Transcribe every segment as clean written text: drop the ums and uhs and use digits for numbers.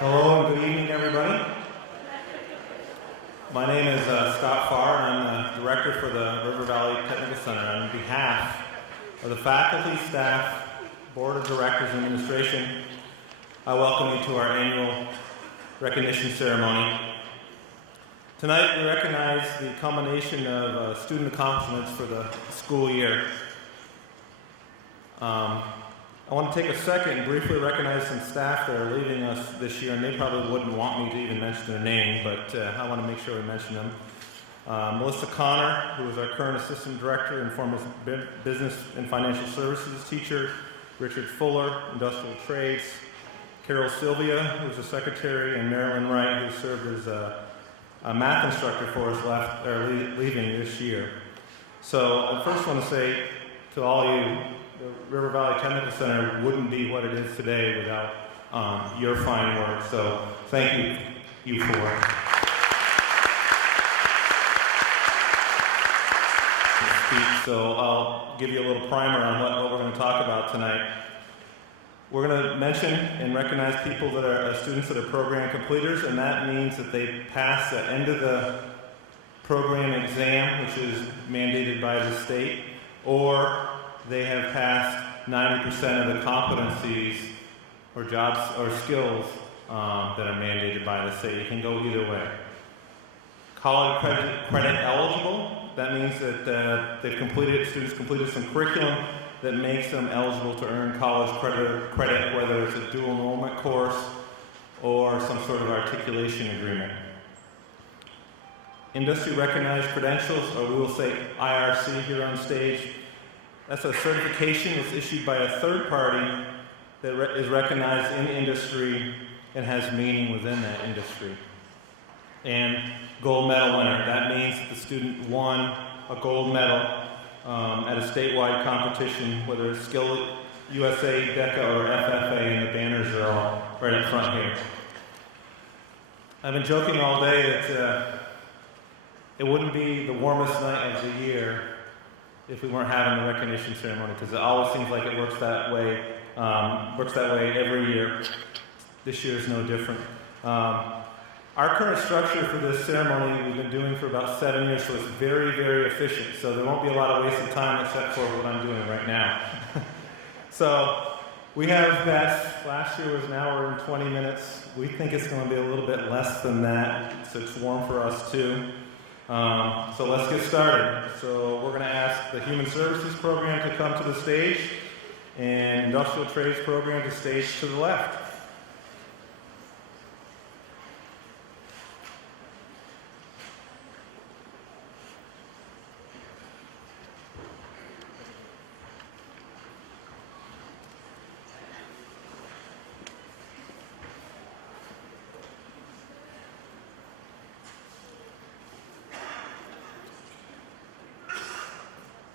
Hello and good evening, everybody. My name is Scott Farr, and I'm the director for the River Valley Technical Center. On behalf of the faculty, staff, board of directors, and administration, I welcome you to our annual recognition ceremony. Tonight, we recognize the culmination of student accomplishments for the school year. I want to take a second and briefly recognize some staff that are leaving us this year, and they probably wouldn't want me to even mention their name, but I want to make sure we mention them. Melissa Connor, who is our current assistant director and former business and financial services teacher. Richard Fuller, industrial trades. Carol Sylvia, who is a secretary, and Marilyn Wright, who served as a math instructor for us leaving this year. So I first want to say to all you, the River Valley Technical Center wouldn't be what it is today without your fine work. So thank you for it. So I'll give you a little primer on what we're going to talk about tonight. We're going to mention and recognize people that are students that are program completers, and that means that they pass the end of the program exam, which is mandated by the state, or they have passed 90% of the competencies or jobs or skills that are mandated by the state. You can go either way. College credit eligible, that means that students completed some curriculum that makes them eligible to earn college credit, whether it's a dual enrollment course or some sort of articulation agreement. Industry recognized credentials, or we will say IRC here on stage. That's a certification that's issued by a third party that is recognized in industry and has meaning within that industry. And gold medal winner, that means that the student won a gold medal at a statewide competition, whether it's Skill USA, DECA, or FFA, and the banners are all right up front here. I've been joking all day that it wouldn't be the warmest night of the year if we weren't having the recognition ceremony, because it always seems like it works that way every year. This year is no different. Our current structure for this ceremony we've been doing for about 7 years, so it's very, very efficient. So there won't be a lot of wasted time except for what I'm doing right now. So we have bets. Last year was an hour and 20 minutes. We think it's going to be a little bit less than that, so it's warm for us too. So let's get started. So we're going to ask the Human Services program to come to the stage and Industrial Trades program to stage to the left.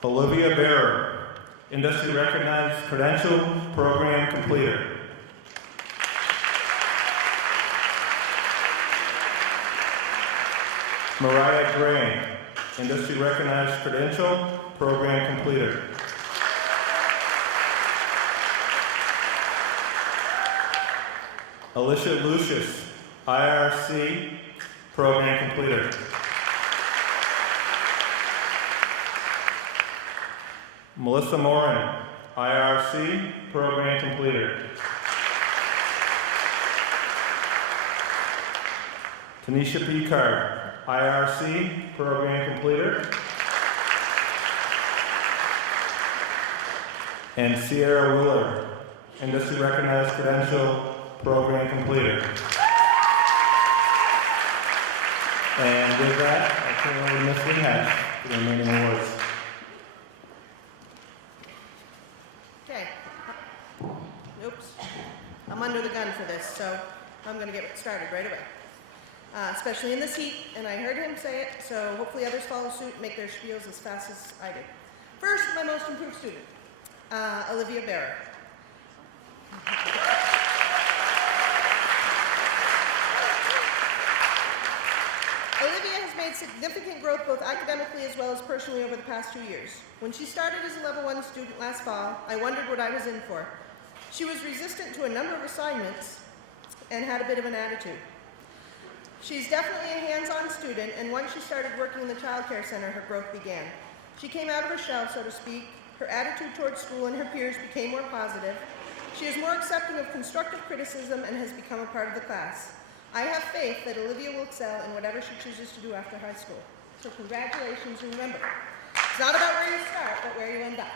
Olivia Bearer, industry recognized credential program completer. Mariah Gray, industry recognized credential program completer. Alicia Lucius, IRC program completer. Melissa Morin, IRC program completer. Tanisha Picard, IRC program completer. And Sierra Wheeler, industry recognized credential program completer. And with that, I turn it over to Ms. Winhash for the remaining awards. I'm under the gun for this, so I'm going to get started right away. Especially in this heat, and I heard him say it, so hopefully others follow suit and make their spiels as fast as I did. First, my most improved student, Olivia Bearer. Olivia has made significant growth both academically as well as personally over the past 2 years. When she started as a level 1 student last fall, I wondered what I was in for. She was resistant to a number of assignments and had a bit of an attitude. She's definitely a hands-on student, and once she started working in the child care center, her growth began. She came out of her shell, so to speak. Her attitude towards school and her peers became more positive. She is more accepting of constructive criticism and has become a part of the class. I have faith that Olivia will excel in whatever she chooses to do after high school. So congratulations, and remember, it's not about where you start, but where you end up.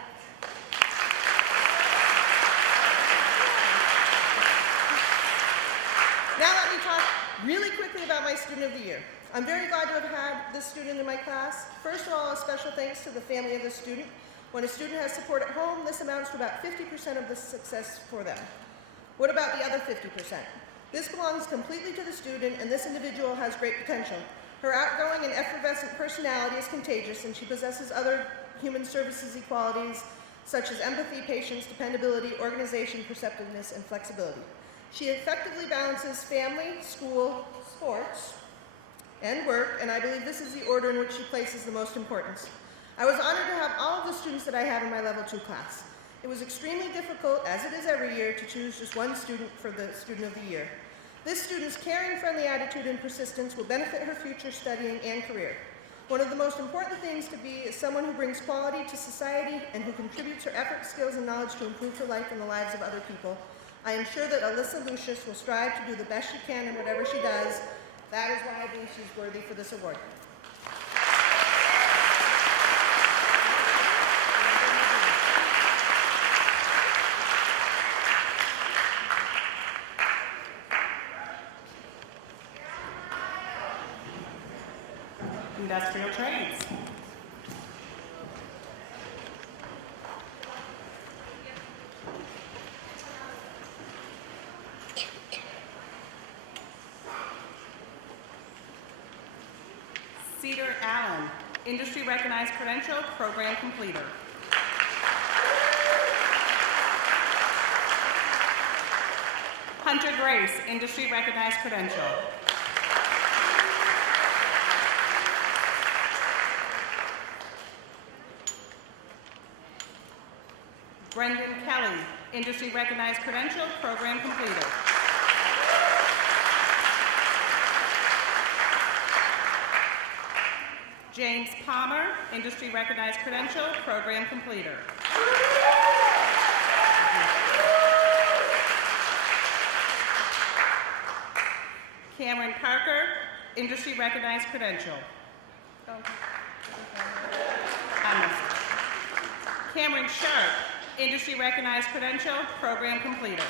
Now let me talk really quickly about my student of the year. I'm very glad to have had this student in my class. First of all, a special thanks to the family of the student. When a student has support at home, this amounts to about 50% of the success for them. What about the other 50%? This belongs completely to the student, and this individual has great potential. Her outgoing and effervescent personality is contagious, and she possesses other human services qualities such as empathy, patience, dependability, organization, perceptiveness, and flexibility. She effectively balances family, school, sports, and work, and I believe this is the order in which she places the most importance. I was honored to have all of the students that I have in my Level 2 class. It was extremely difficult, as it is every year, to choose just one student for the Student of the Year. This student's caring, friendly attitude and persistence will benefit her future studying and career. One of the most important things to be is someone who brings quality to society and who contributes her effort, skills, and knowledge to improve her life and the lives of other people. I am sure that Alyssa Lucius will strive to do the best she can in whatever she does. That is why I believe she's worthy for this award. Industrial trades. Cedar Allen, industry recognized credential, program completer. Hunter Grace, industry recognized credential. Brendan Kelly, industry recognized credential, program completer. James Palmer, industry recognized credential, program completer. Cameron Parker, industry recognized credential. Cameron Sharp, industry recognized credential, program completer.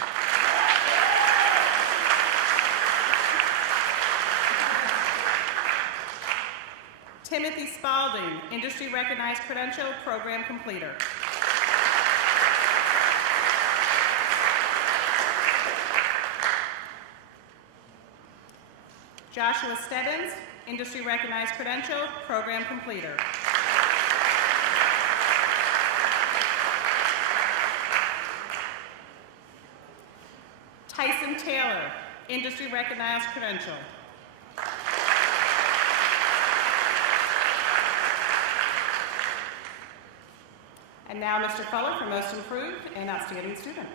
Timothy Spalding, industry recognized credential, program completer. Joshua Stebbins, industry recognized credential, program completer. Tyson Taylor, industry recognized credential. And now Mr. Fuller for most improved and outstanding student.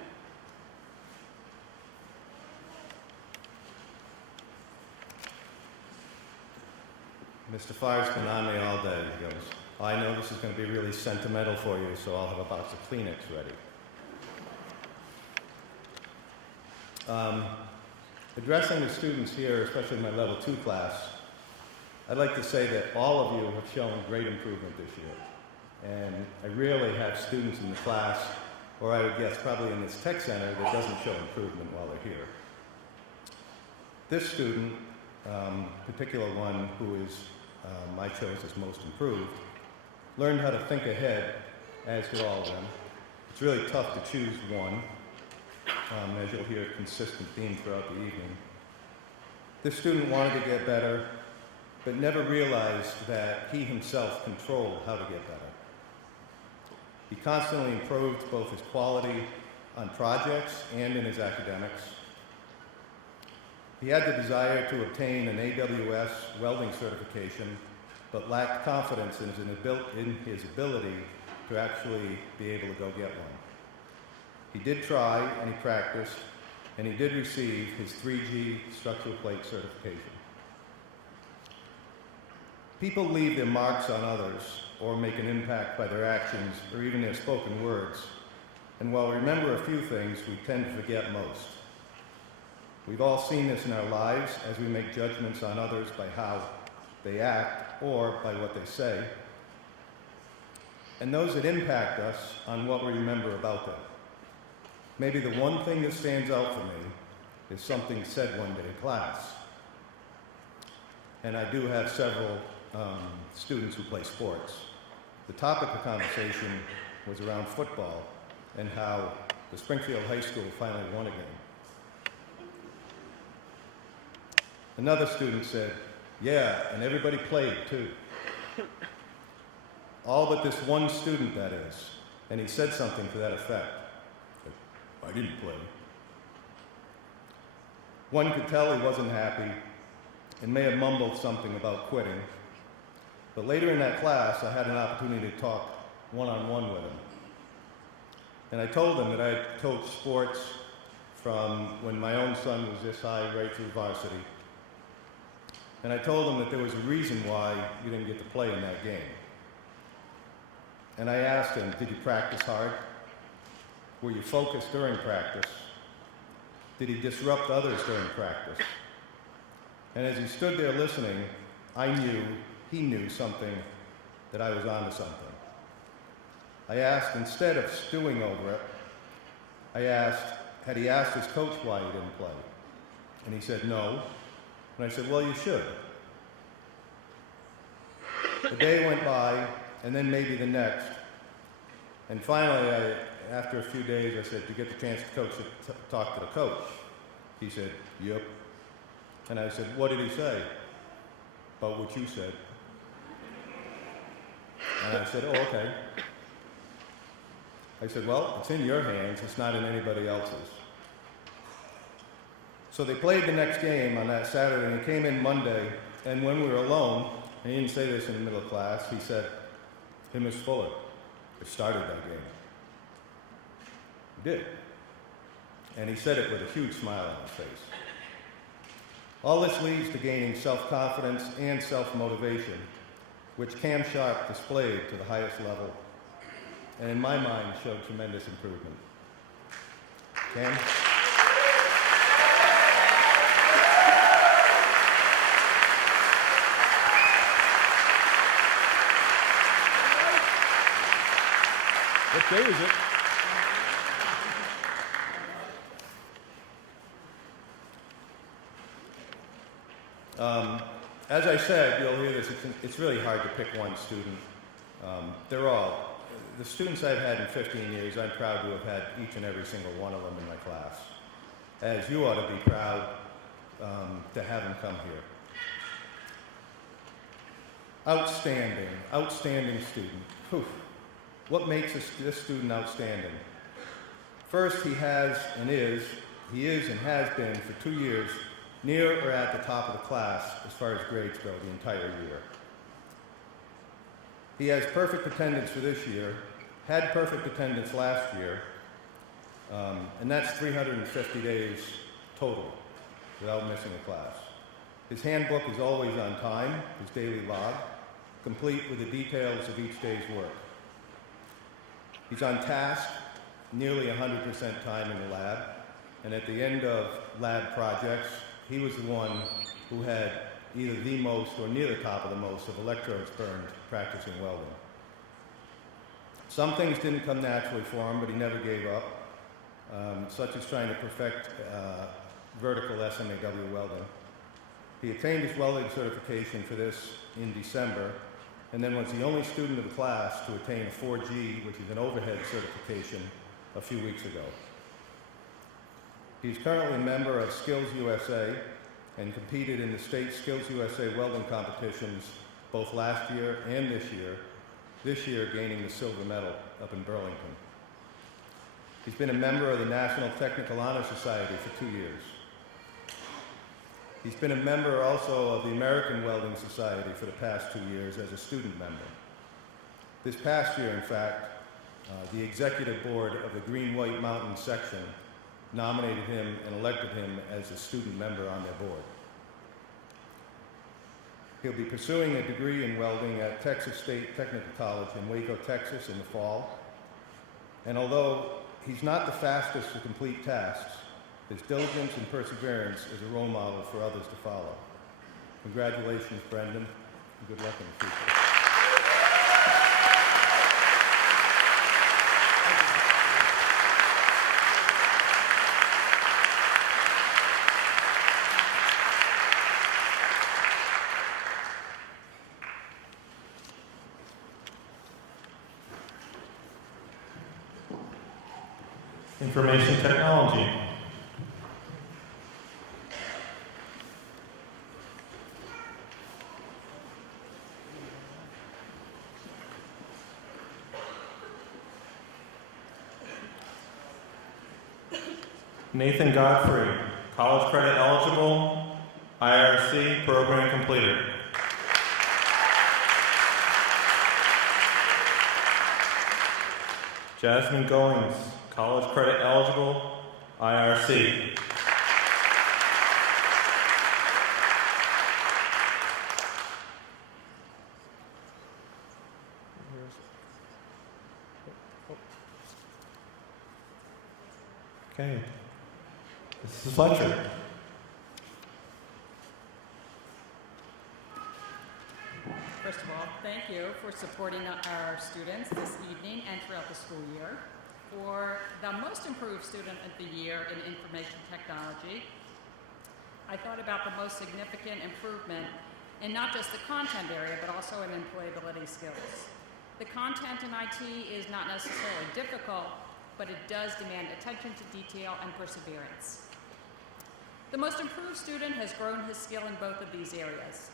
Mr. Fire's been on me all day. He goes, I know this is going to be really sentimental for you, so I'll have a box of Kleenex ready. Addressing the students here, especially in my Level 2 class, I'd like to say that all of you have shown great improvement this year. And I rarely have students in the class, or I would guess probably in this tech center, that doesn't show improvement while they're here. This student, particular one who is I chose as most improved, learned how to think ahead, as did all of them. It's really tough to choose one, as you'll hear a consistent theme throughout the evening. This student wanted to get better, but never realized that he himself controlled how to get better. He constantly improved both his quality on projects and in his academics. He had the desire to obtain an AWS welding certification, but lacked confidence in his ability to actually be able to go get one. He did try and he practiced, and he did receive his 3G structural plate certification. People leave their marks on others or make an impact by their actions or even their spoken words. And while we remember a few things, we tend to forget most. We've all seen this in our lives as we make judgments on others by how they act or by what they say. And those that impact us on what we remember about them. Maybe the one thing that stands out for me is something said one day in class. And I do have several students who play sports. The topic of conversation was around football and how the Springfield High School finally won a game. Another student said, "Yeah, and everybody played too." All but this one student, that is. And he said something to that effect. "I didn't play." One could tell he wasn't happy and may have mumbled something about quitting. But later in that class, I had an opportunity to talk one-on-one with him. And I told him that I had coached sports from when my own son was this high right through varsity. And I told him that there was a reason why you didn't get to play in that game. And I asked him, did you practice hard? Were you focused during practice? Did he disrupt others during practice? And as he stood there listening, I knew he knew something, that I was onto something. I asked, instead of stewing over it, I asked, had he asked his coach why he didn't play? And he said, no. And I said, well, you should. The day went by, and then maybe the next. And finally, after a few days, I said, did you get the chance to talk to the coach? He said, yep. And I said, what did he say? About what you said. And I said, oh, okay. I said, well, it's in your hands, it's not in anybody else's. So they played the next game on that Saturday, and he came in Monday, and when we were alone, and he didn't say this in the middle class, he said, hey, Miss Fuller, I started that game. He did. And he said it with a huge smile on his face. All this leads to gaining self-confidence and self-motivation, which Cam Sharp displayed to the highest level, and in my mind showed tremendous improvement. Cam? What day is it? As I said, you'll hear this, it's really hard to pick one student. They're all, the students I've had in 15 years, I'm proud to have had each and every single one of them in my class. As you ought to be proud to have them come here. Outstanding, outstanding student. Whew. What makes this student outstanding? First, he is and has been for 2 years near or at the top of the class as far as grades go the entire year. He has perfect attendance for this year, had perfect attendance last year, and that's 350 days total without missing a class. His handbook is always on time, his daily log, complete with the details of each day's work. He's on task, nearly 100% time in the lab, and at the end of lab projects, he was the one who had either the most or near the top of the most of electrodes burned practicing welding. Some things didn't come naturally for him, but he never gave up, such as trying to perfect vertical SMAW welding. He attained his welding certification for this in December, and then was the only student of the class to attain a 4G, which is an overhead certification, a few weeks ago. He's currently a member of Skills USA and competed in the state Skills USA welding competitions both last year and this year gaining the silver medal up in Burlington. He's been a member of the National Technical Honor Society for 2 years. He's been a member also of the American Welding Society for the past 2 years as a student member. This past year, in fact, the executive board of the Green White Mountain section nominated him and elected him as a student member on their board. He'll be pursuing a degree in welding at Texas State Technical College in Waco, Texas in the fall. And although he's not the fastest to complete tasks, his diligence and perseverance is a role model for others to follow. Congratulations, Brendan, and good luck in the future. Information technology. Nathan Godfrey, college credit eligible, IRC program completed. Jasmine Goings, college credit eligible, IRC. Okay. Mrs. Fletcher. First of all, thank you for supporting our students this evening and throughout the school year. For the most improved student of the year in information technology, I thought about the most significant improvement in not just the content area, but also in employability skills. The content in IT is not necessarily difficult, but it does demand attention to detail and perseverance. The most improved student has grown his skill in both of these areas.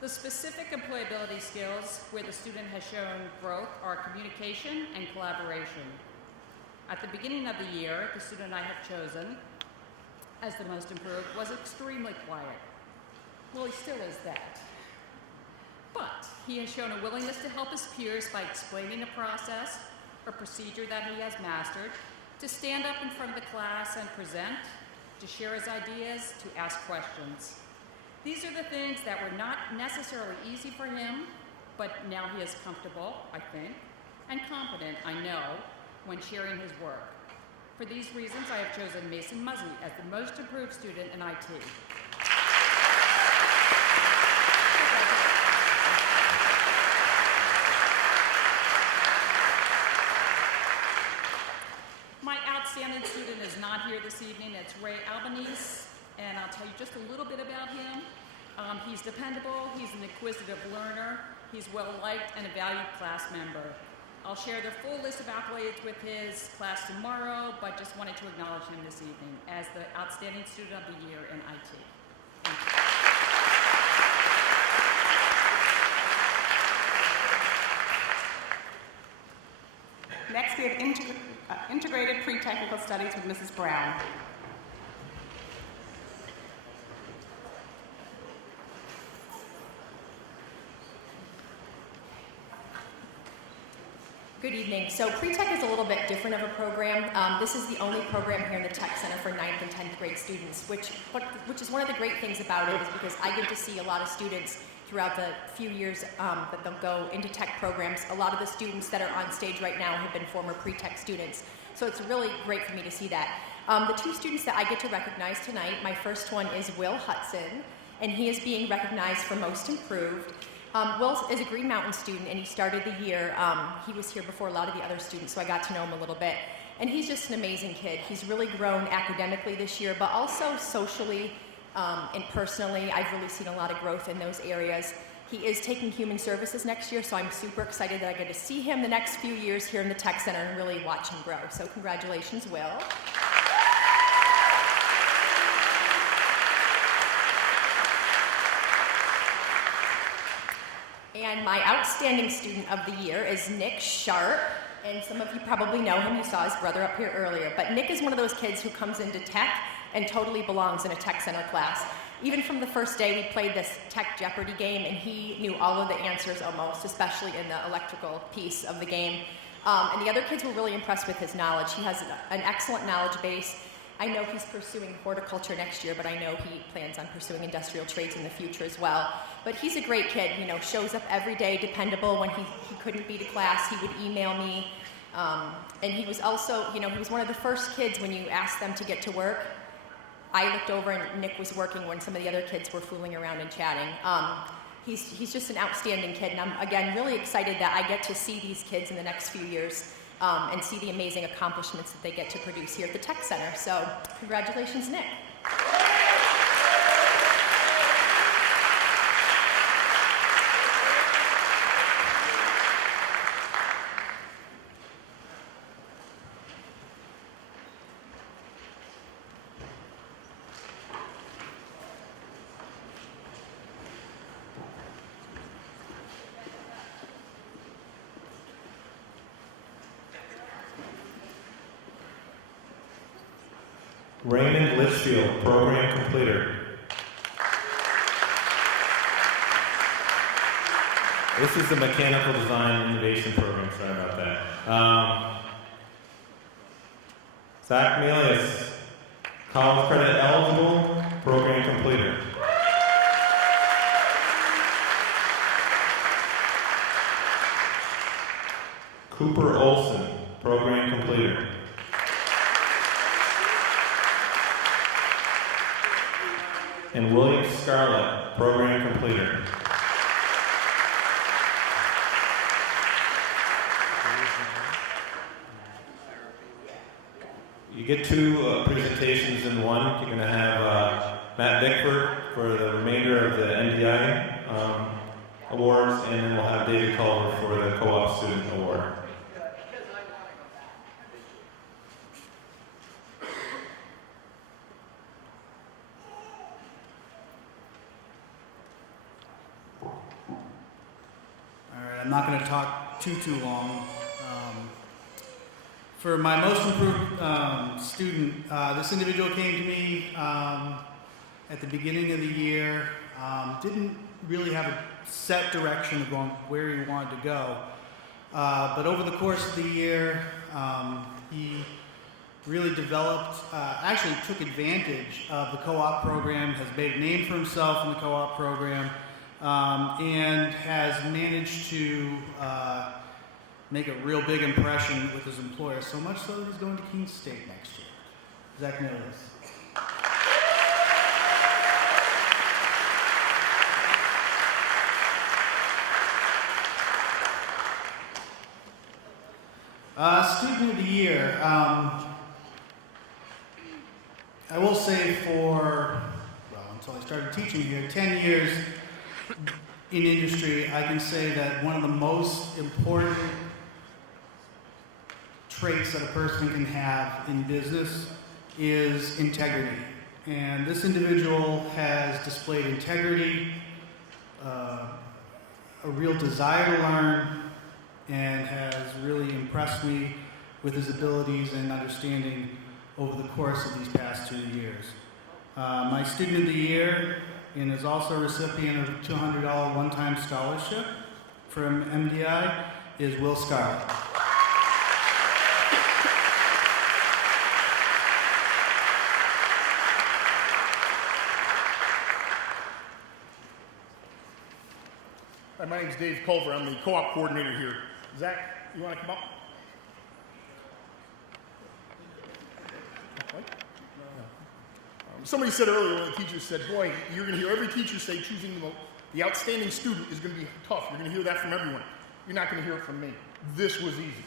The specific employability skills where the student has shown growth are communication and collaboration. At the beginning of the year, the student I have chosen as the most improved was extremely quiet. Well, he still is that. But he has shown a willingness to help his peers by explaining a process or procedure that he has mastered, to stand up in front of the class and present, to share his ideas, to ask questions. These are the things that were not necessarily easy for him, but now he is comfortable, I think, and confident, I know, when sharing his work. For these reasons, I have chosen Mason Muzzy as the most improved student in IT. My outstanding student is not here this evening. It's Ray Albanese, and I'll tell you just a little bit about him. He's dependable, he's an inquisitive learner, he's well-liked and a valued class member. I'll share the full list of accolades with his class tomorrow, but just wanted to acknowledge him this evening as the outstanding student of the year in IT. Thank you. Next, we have integrated pre-technical studies with Mrs. Brown. Good evening. So pre-tech is a little bit different of a program. This is the only program here in the Tech Center for 9th and 10th grade students, which is one of the great things about it is because I get to see a lot of students throughout the few years that they'll go into tech programs. A lot of the students that are on stage right now have been former pre-tech students. So it's really great for me to see that. The two students that I get to recognize tonight, my first one is Will Hudson, and he is being recognized for most improved. Will is a Green Mountain student, and he started the year, he was here before a lot of the other students, so I got to know him a little bit. And he's just an amazing kid. He's really grown academically this year, but also socially and personally. I've really seen a lot of growth in those areas. He is taking human services next year, so I'm super excited that I get to see him the next few years here in the Tech Center and really watch him grow. So congratulations, Will. And my outstanding student of the year is Nick Sharp, and some of you probably know him. You saw his brother up here earlier. But Nick is one of those kids who comes into tech and totally belongs in a Tech Center class. Even from the first day, we played this Tech Jeopardy game, and he knew all of the answers almost, especially in the electrical piece of the game. And the other kids were really impressed with his knowledge. He has an excellent knowledge base, I know he's pursuing horticulture next year, but I know he plans on pursuing industrial trades in the future as well. But he's a great kid, you know, shows up every day, dependable. When he couldn't be to class, he would email me. And he was also, you know, he was one of the first kids when you asked them to get to work. I looked over and Nick was working when some of the other kids were fooling around and chatting. He's just an outstanding kid, and I'm, again, really excited that I get to see these kids in the next few years and see the amazing accomplishments that they get to produce here at the Tech Center. So, congratulations, Nick. Raymond Litchfield, program completer. This is the Mechanical Design Innovation Program, sorry about that. Zach Melius, college credit eligible, program completer. Cooper Olson, program completer. And William Scarlett, program completer. You get two presentations in one. You're going to have Matt Bickford for the remainder of the NDI awards, and then we'll have David Culver for the Co-op Student Award. I'm not going to talk too long. For my most improved student, this individual came to me at the beginning of the year, didn't really have a set direction of going where he wanted to go. But over the course of the year, he really developed, actually took advantage of the co-op program, has made a name for himself in the co-op program, and has managed to make a real big impression with his employer, so much so that he's going to Keene State next year. Zach Melius. Student of the Year. I will say until I started teaching here, 10 years in industry, I can say that one of the most important traits that a person can have in business is integrity. And this individual has displayed integrity, a real desire to learn, and has really impressed me with his abilities and understanding over the course of these past 2 years. My Student of the Year, and is also a recipient of a $200 one-time scholarship from MDI, is Will Scarlett. Hi, my name's Dave Culver. I'm the co-op coordinator here. Zach, you want to come up? Somebody said earlier, one of the teachers said, boy, you're going to hear every teacher say choosing the outstanding student is going to be tough. You're going to hear that from everyone. You're not going to hear it from me. This was easy.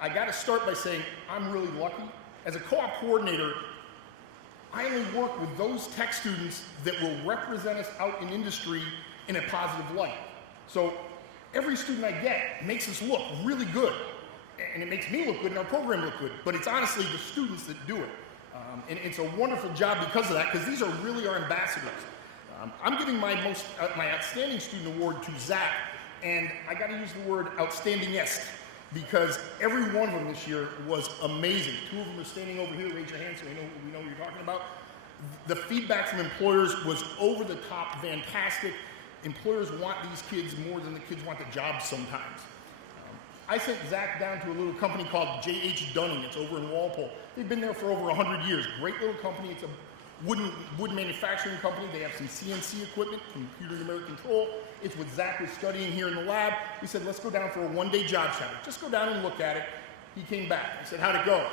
I got to start by saying I'm really lucky. As a co-op coordinator, I only work with those tech students that will represent us out in industry in a positive light. So every student I get makes us look really good. And it makes me look good and our program look good. But it's honestly the students that do it. And it's a wonderful job because of that, because these are really our ambassadors. I'm giving my outstanding student award to Zach, and I got to use the word outstandingest, because every one of them this year was amazing. 2 of them are standing over here. Raise your hand so we know what you're talking about. The feedback from employers was over the top, fantastic. Employers want these kids more than the kids want the job sometimes. I sent Zach down to a little company called J.H. Dunning. It's over in Walpole. They've been there for over 100 years. Great little company. It's a wood manufacturing company. They have some CNC equipment, computer numeric control. It's what Zach was studying here in the lab. We said, let's go down for a one-day job shadow. Just go down and look at it. He came back. I said, how'd it go?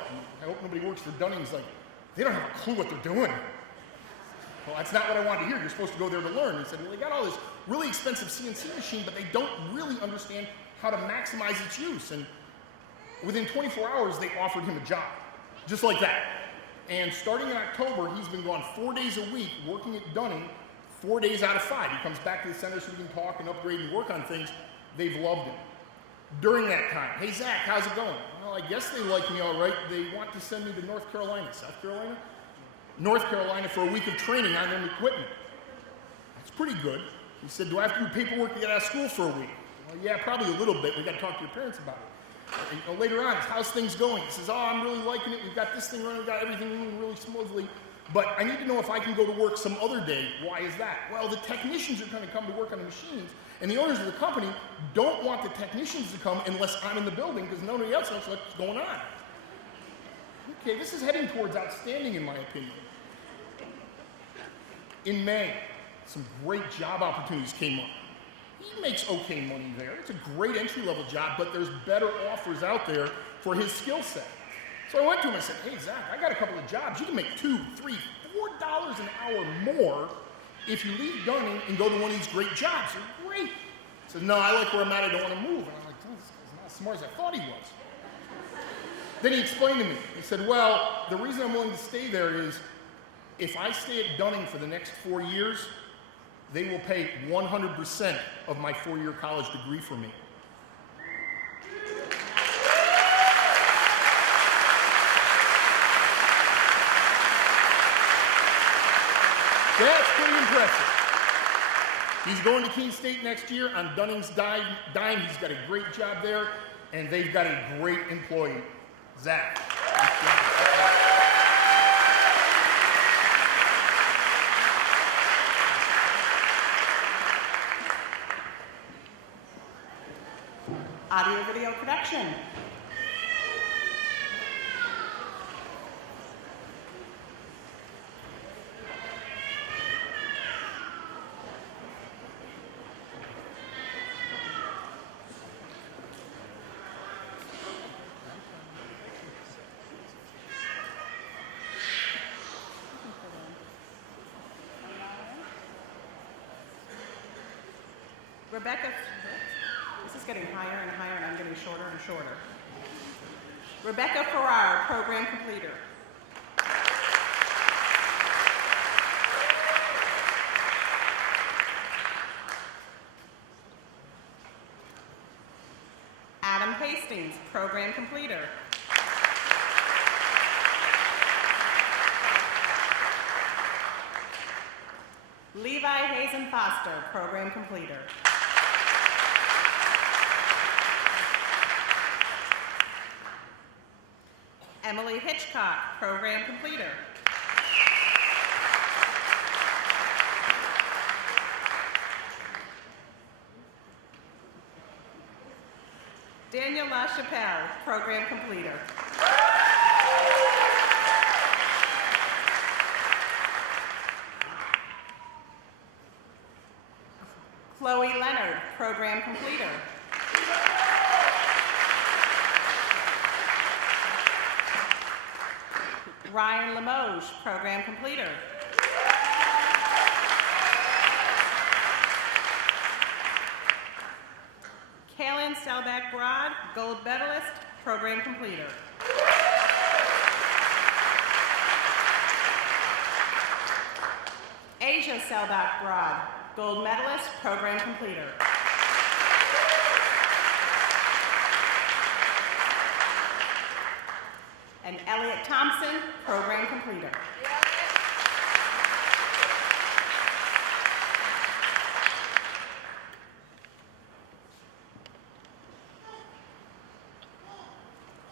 I hope nobody works for Dunning. He's like, they don't have a clue what they're doing. Well, that's not what I wanted to hear. You're supposed to go there to learn. He said, well, they got all this really expensive CNC machine, but they don't really understand how to maximize its use. And within 24 hours, they offered him a job, just like that. And starting in October, he's been gone 4 days a week working at Dunning, 4 days out of 5. He comes back to the center so we can talk and upgrade and work on things. They've loved him. During that time, hey, Zach, how's it going? Well, I guess they like me all right. They want to send me to North Carolina. South Carolina? North Carolina for a week of training on their equipment. That's pretty good. He said, do I have to do paperwork to get out of school for a week? Well, yeah, probably a little bit. We got to talk to your parents about it. And later on, how's things going? He says, oh, I'm really liking it. We've got this thing running. We've got everything moving really smoothly. But I need to know if I can go to work some other day. Why is that? Well, the technicians are going to come to work on the machines, and the owners of the company don't want the technicians to come unless I'm in the building because nobody else knows what's going on. Okay, this is heading towards outstanding in my opinion. In May, some great job opportunities came up. He makes okay money there. It's a great entry-level job, but there's better offers out there for his skill set. So I went to him and said, hey, Zach, I got a couple of jobs. You can make $2, $3, $4 an hour more if you leave Dunning and go to one of these great jobs. They're great. He said, no, I like where I'm at. I don't want to move. And I'm like, oh, this guy's not as smart as I thought he was. Then he explained to me. He said, well, the reason I'm willing to stay there is if I stay at Dunning for the next 4 years, they will pay 100% of my 4-year college degree for me. That's pretty impressive. He's going to Keene State next year on Dunning's dime. He's got a great job there, and they've got a great employee, Zach. Audio-video production. Rebecca, this is getting higher and higher and I'm getting shorter and shorter. Rebecca Farrar, program completer. Adam Hastings, program completer. Levi Hazen Foster, program completer. Emily Hitchcock, program completer. Daniel LaChapelle, program completer. Chloe Leonard, program completer. Ryan Limoges, program completer. Kaylin Selbach-Broad, gold medalist, program completer. Asia Selbach-Broad, gold medalist, program completer. And Elliot Thompson, program completer.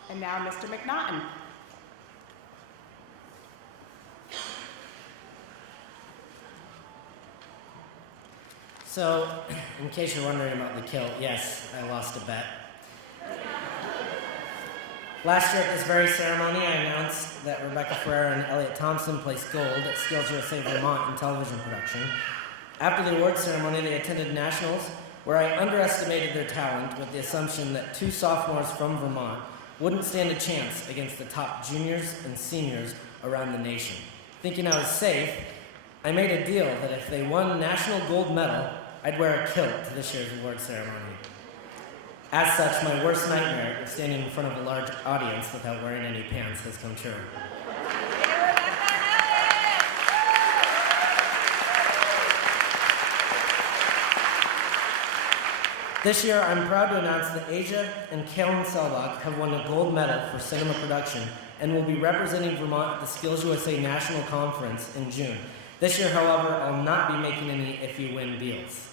And now Mr. McNaughton. So, in case you're wondering about the kilt, yes, I lost a bet. Last year at this very ceremony, I announced that Rebecca Ferrer and Elliot Thompson placed gold at Skills USA Vermont in television production. After the awards ceremony, they attended nationals, where I underestimated their talent with the assumption that 2 sophomores from Vermont wouldn't stand a chance against the top juniors and seniors around the nation. Thinking I was safe, I made a deal that if they won national gold medal, I'd wear a kilt to this year's awards ceremony. As such, my worst nightmare of standing in front of a large audience without wearing any pants has come true. This year, I'm proud to announce that Asia and Kalen Selbach have won a gold medal for cinema production and will be representing Vermont at the Skills USA National Conference in June. This year, however, I'll not be making any if you win deals.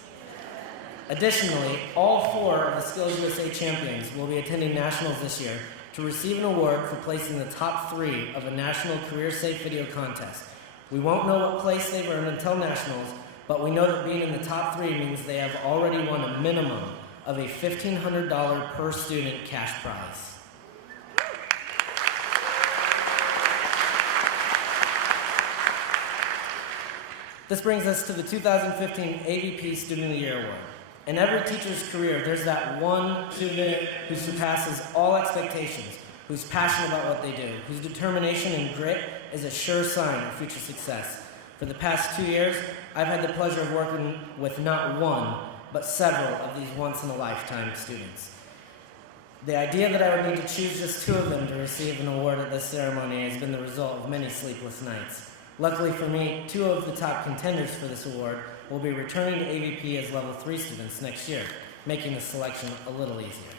Additionally, all 4 of the Skills USA champions will be attending nationals this year to receive an award for placing the top 3 of a national career safe video contest. We won't know what place they've earned until nationals, but we know that being in the top 3 means they have already won a minimum of a $1,500 per student cash prize. This brings us to the 2015 AVP Student of the Year Award. In every teacher's career, there's that one student who surpasses all expectations, who's passionate about what they do, whose determination and grit is a sure sign of future success. For the past 2 years, I've had the pleasure of working with not one, but several of these once-in-a-lifetime students. The idea that I would need to choose just 2 of them to receive an award at this ceremony has been the result of many sleepless nights. Luckily for me, 2 of the top contenders for this award will be returning to AVP as Level 3 students next year, making the selection a little easier.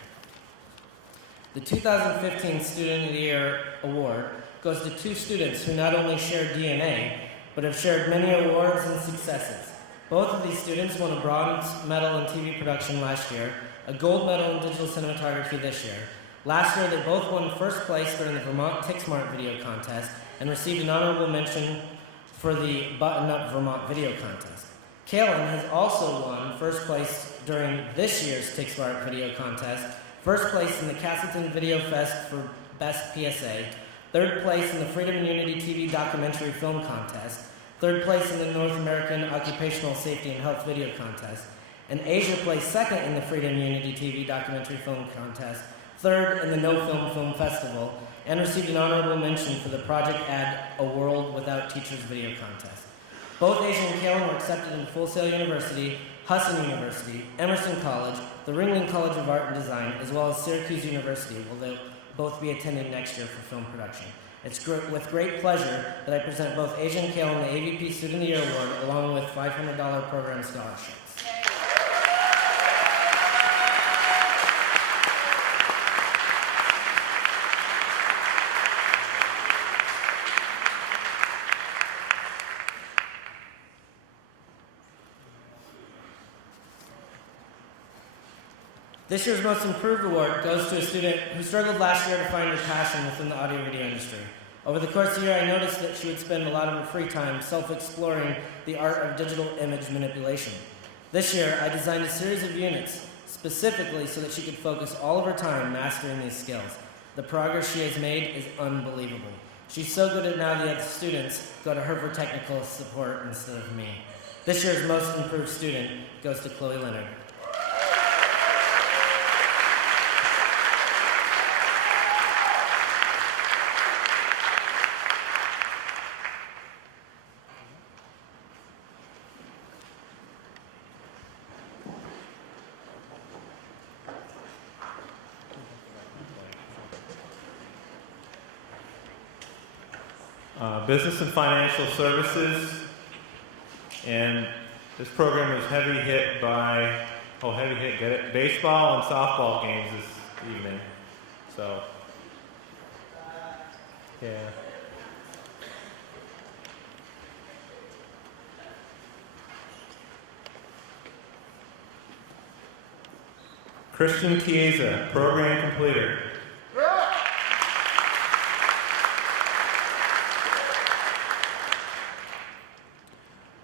The 2015 Student of the Year Award goes to 2 students who not only share DNA, but have shared many awards and successes. Both of these students won a bronze medal in TV production last year, a gold medal in digital cinematography this year. Last year, they both won first place during the Vermont TickSmart video contest and received an honorable mention for the Button Up Vermont video contest. Kalen has also won first place during this year's TickSmart video contest, first place in the Castleton Video Fest for Best PSA, third place in the Freedom and Unity TV Documentary Film Contest, third place in the North American Occupational Safety and Health Video Contest, and Asia placed second in the Freedom and Unity TV Documentary Film Contest, third in the No Film Festival, and received an honorable mention for the Project Add a World Without Teachers video contest. Both Asia and Kalen were accepted in Full Sail University, Husson University, Emerson College, the Ringling College of Art and Design, as well as Syracuse University, will they both be attending next year for film production. It's with great pleasure that I present both Asia and Kalen the AVP Student of the Year Award, along with $500 program scholarships. This year's Most Improved Award goes to a student who struggled last year to find her passion within the audio-video industry. Over the course of the year, I noticed that she would spend a lot of her free time self-exploring the art of digital image manipulation. This year, I designed a series of units specifically so that she could focus all of her time mastering these skills. The progress she has made is unbelievable. She's so good at it now that the other students go to her for technical support instead of me. This year's Most Improved Student goes to Chloe Leonard. Business and Financial Services, and this program was heavy hit by, get it, baseball and softball games this evening. So, yeah. Christian Chiesa, program completer.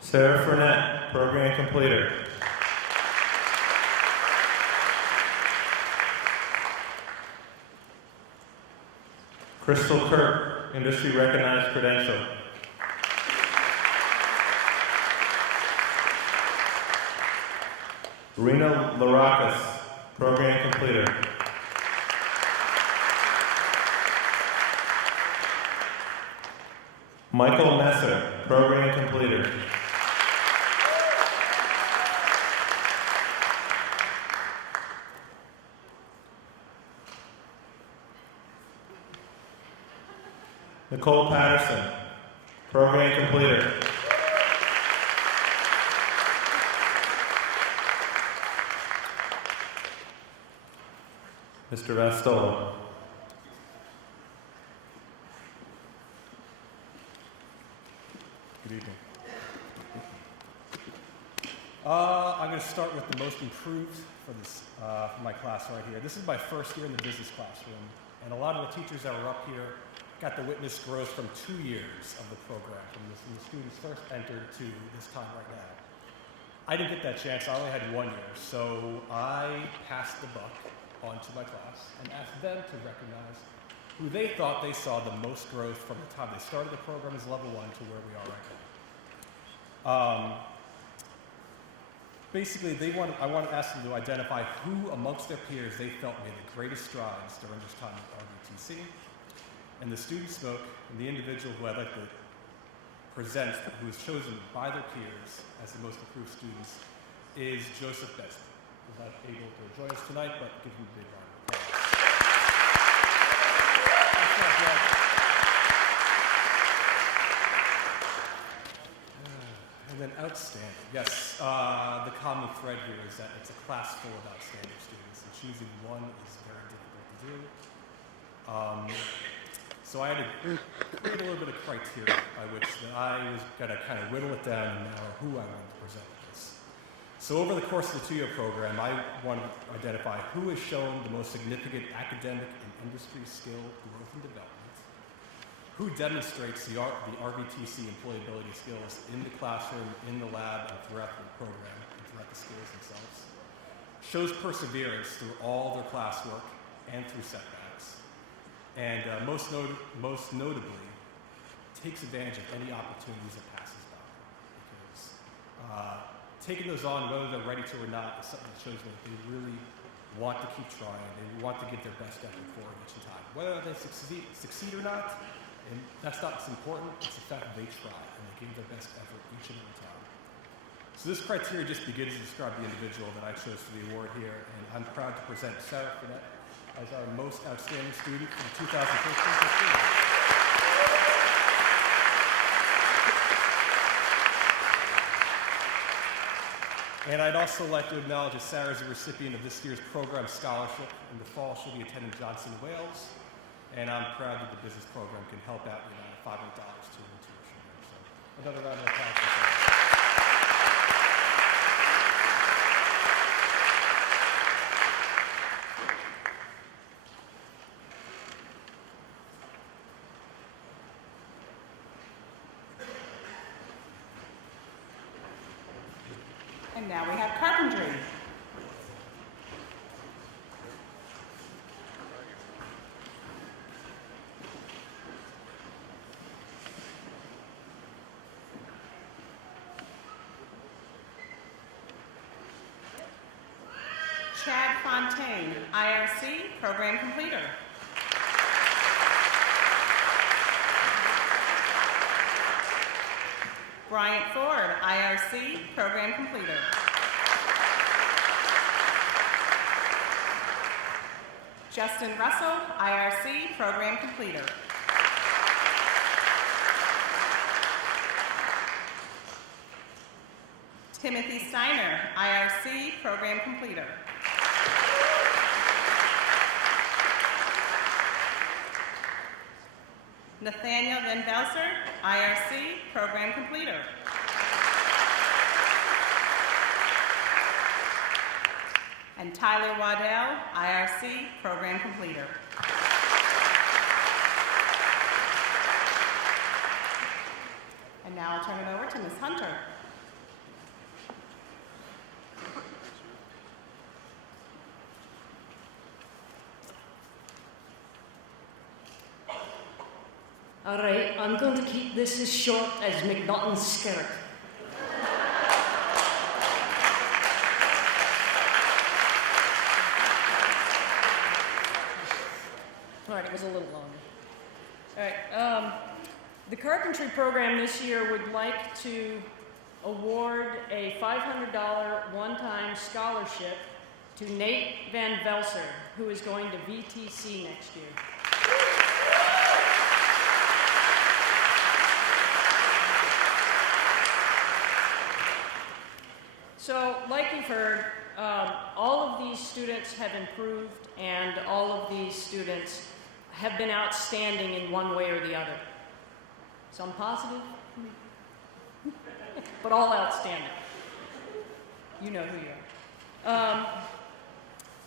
Sarah Furnett, program completer. Crystal Kirk, industry recognized credential. Rena Laracas, program completer. Michael Messer, program completer. Nicole Patterson, program completer. Mr. Vastola. Good evening. I'm going to start with the most improved for my class right here. This is my first year in the business classroom, and a lot of the teachers that were up here got to witness growth from 2 years of the program, from the students first entered to this time right now. I didn't get that chance. I only had 1 year, so I passed the buck onto my class and asked them to recognize who they thought they saw the most growth from the time they started the program as level 1 to where we are right now. Basically, I want to ask them to identify who amongst their peers they felt made the greatest strides during this time at RVTC. And the student spoke, and the individual who I'd like to present, who was chosen by their peers as the most improved students, is Joseph Beston, who's not able to join us tonight, but give him a big round of applause. And then outstanding. Yes, the common thread here is that it's a class full of outstanding students, and choosing one is very difficult to do. So I had to create a little bit of criteria by which I was going to kind of whittle it down and narrow who I wanted to present this. So over the course of the 2-year program, I wanted to identify who has shown the most significant academic and industry skill growth and development, who demonstrates the RVTC employability skills in the classroom, in the lab, and throughout the program, and throughout the skills themselves, shows perseverance through all their classwork and through setbacks, and most notably, takes advantage of any opportunities that passes by. Because taking those on, whether they're ready to or not, is something that shows that they really want to keep trying. They want to give their best effort for it each time. Whether they succeed or not, and that's not what's important, it's the fact that they tried and they gave their best effort each and every time. So this criteria just begins to describe the individual that I chose for the award here, and I'm proud to present Sarah Finette as our most outstanding student for the 2015 school. And I'd also like to acknowledge that Sarah is a recipient of this year's program scholarship. In the fall, she'll be attending Johnson & Wales, and I'm proud that the business program can help out with $500 to her tuition. So another round of applause for Sarah. And now we have carpentry. Chad Fontaine, IRC, program completer. Bryant Ford, IRC, program completer. Justin Russell, IRC, program completer. Timothy Steiner, IRC, program completer. Nathaniel Van Velser, IRC, program completer. And Tyler Waddell, IRC, program completer. And now I'll turn it over to Ms. Hunter. All right, I'm going to keep this as short as McNaughton's skirt. All right, it was a little longer. All right, the carpentry program this year would like to award a $500 one-time scholarship to Nate Van Velser, who is going to VTC next year. So, like you've heard, all of these students have improved, and all of these students have been outstanding in one way or the other. Some positive, but all outstanding. You know who you are.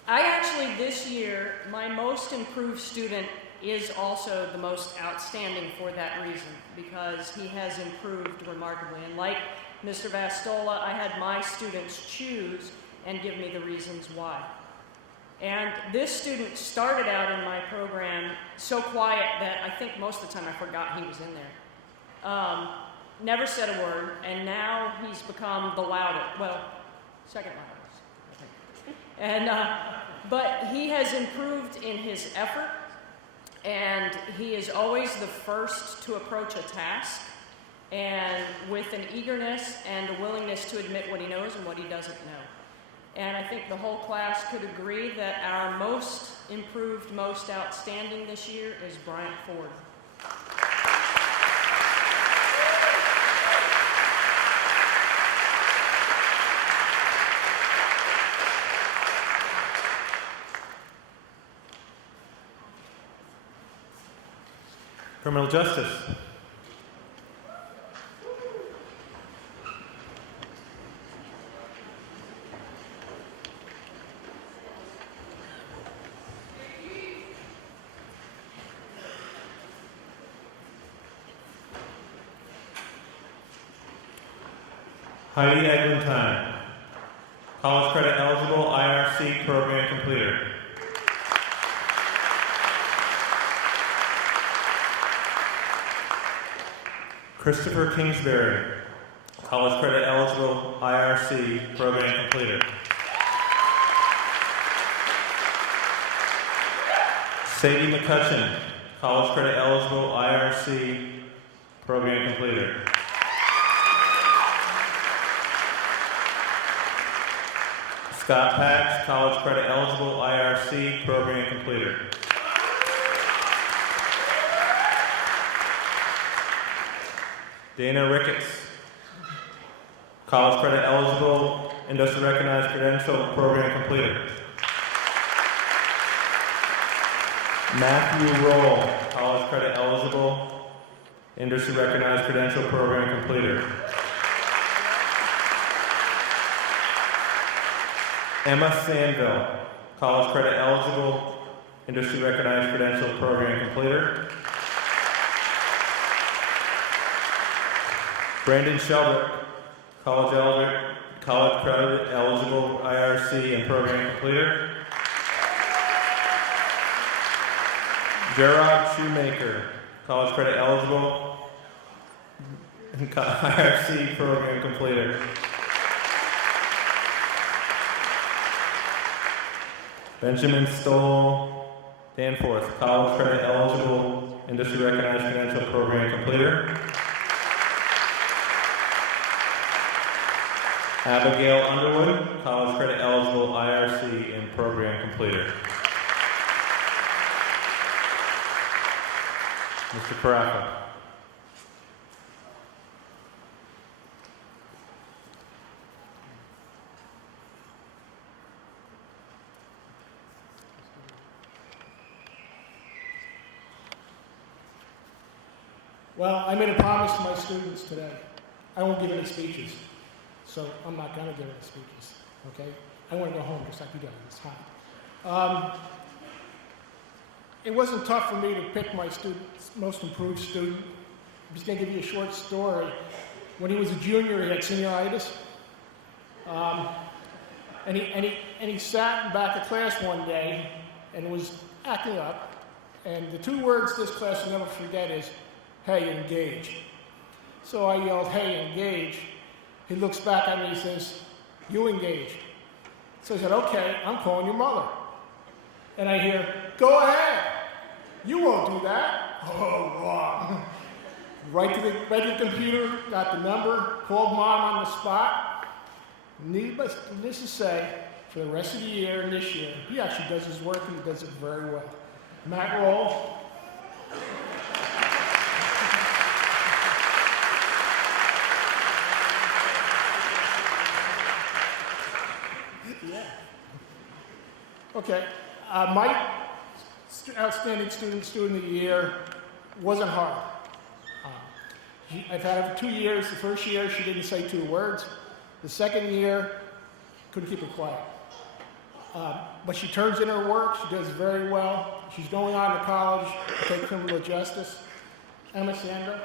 I actually, this year, my most improved student is also the most outstanding for that reason, because he has improved remarkably. And like Mr. Vastola, I had my students choose and give me the reasons why. And this student started out in my program so quiet that I think most of the time I forgot he was in there. Never said a word, and now he's become the loudest, well, second loudest, I think. And, but he has improved in his effort, and he is always the first to approach a task, and with an eagerness and a willingness to admit what he knows and what he doesn't know. And I think the whole class could agree that our most improved, most outstanding this year is Bryant Ford. Criminal justice. Heidi Eglantine, college credit eligible IRC program completer. Christopher Kingsbury, college credit eligible IRC program completer. Sadie McCutcheon, college credit eligible IRC program completer. Scott Pax, college credit eligible IRC program completer. Dana Ricketts, college credit eligible industry recognized credential program completer. Matthew Roll, college credit eligible industry recognized credential program completer. Emma Sandville, college credit eligible industry recognized credential program completer. Brandon Shelbrick, college credit eligible IRC and program completer. Gerard Shoemaker, college credit eligible IRC program completer. Benjamin Stoll Danforth, college credit eligible industry recognized credential program completer. Abigail Underwood, college credit eligible IRC and program completer. Mr. Carafa. Well, I made a promise to my students today. I won't give any speeches. So I'm not going to give any speeches, okay? I want to go home just like you do. It's hot. It wasn't tough for me to pick my most improved student. I'm just going to give you a short story. When he was a junior, he had senioritis. And he sat in back of class one day and was acting up. And the two words this class will never forget is, hey, engage. So I yelled, hey, engage. He looks back at me and says, you engage. So I said, okay, I'm calling your mother. And I hear, go ahead. You won't do that. Oh, wrong. Right to the computer, got the number, called mom on the spot. Needless to say, for the rest of the year and this year, he actually does his work and he does it very well. Matt Roll. Yeah. Okay, my outstanding student of the year wasn't hard. I've had her for 2 years. The first year, she didn't say 2 words. The second year, couldn't keep her quiet. But she turns in her work. She does very well. She's going on to college to take criminal justice. Emma Sandra.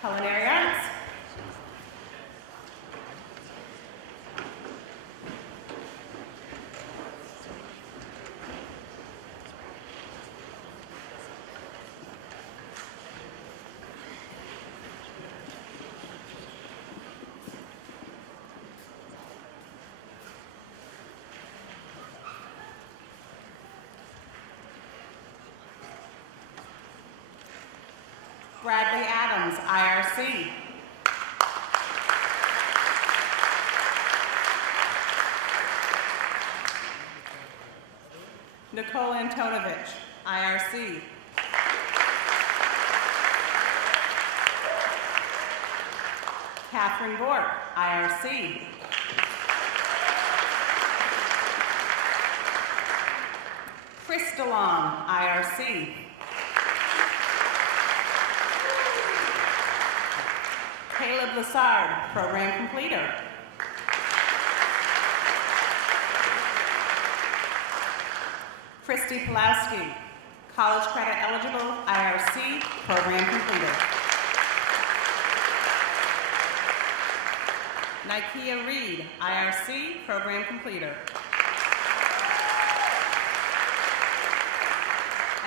Culinary arts. Bradley Adams, IRC. Nicole Antonovich, IRC. Catherine Bork, IRC. Chris DeLong, IRC. Caleb Lassard, program completer. Christy Pulowski, college credit eligible, IRC, program completer. Nikia Reed, IRC, program completer.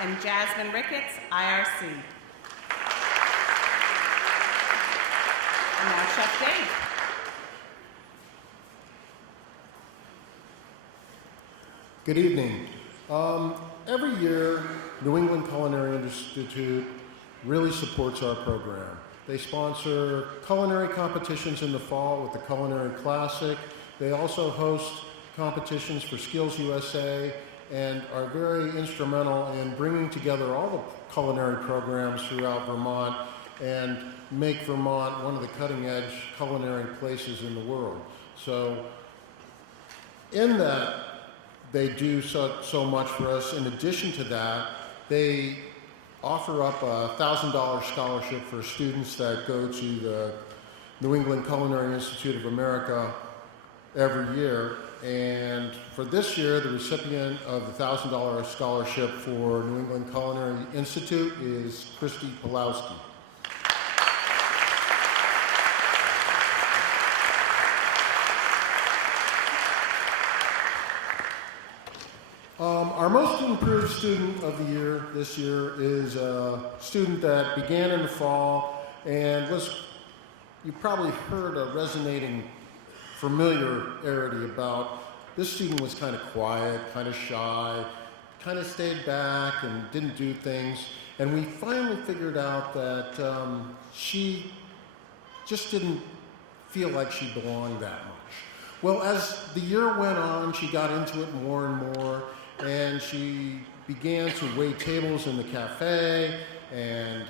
And Jasmine Ricketts, IRC. And now Chef Dave. Good evening. Every year, New England Culinary Institute really supports our program. They sponsor culinary competitions in the fall with the Culinary Classic. They also host competitions for Skills USA and are very instrumental in bringing together all the culinary programs throughout Vermont and make Vermont one of the cutting-edge culinary places in the world. So in that, they do so much for us. In addition to that, they offer up a $1,000 scholarship for students that go to the New England Culinary Institute of America every year. And for this year, the recipient of the $1,000 scholarship for New England Culinary Institute is Christy Pulowski. Our most improved student of the year this year is a student that began in the fall and you probably heard a resonating familiarity about this student was kind of quiet, kind of shy, kind of stayed back and didn't do things. And we finally figured out that she just didn't feel like she belonged that much. Well, as the year went on, she got into it more and more. And she began to wait tables in the cafe and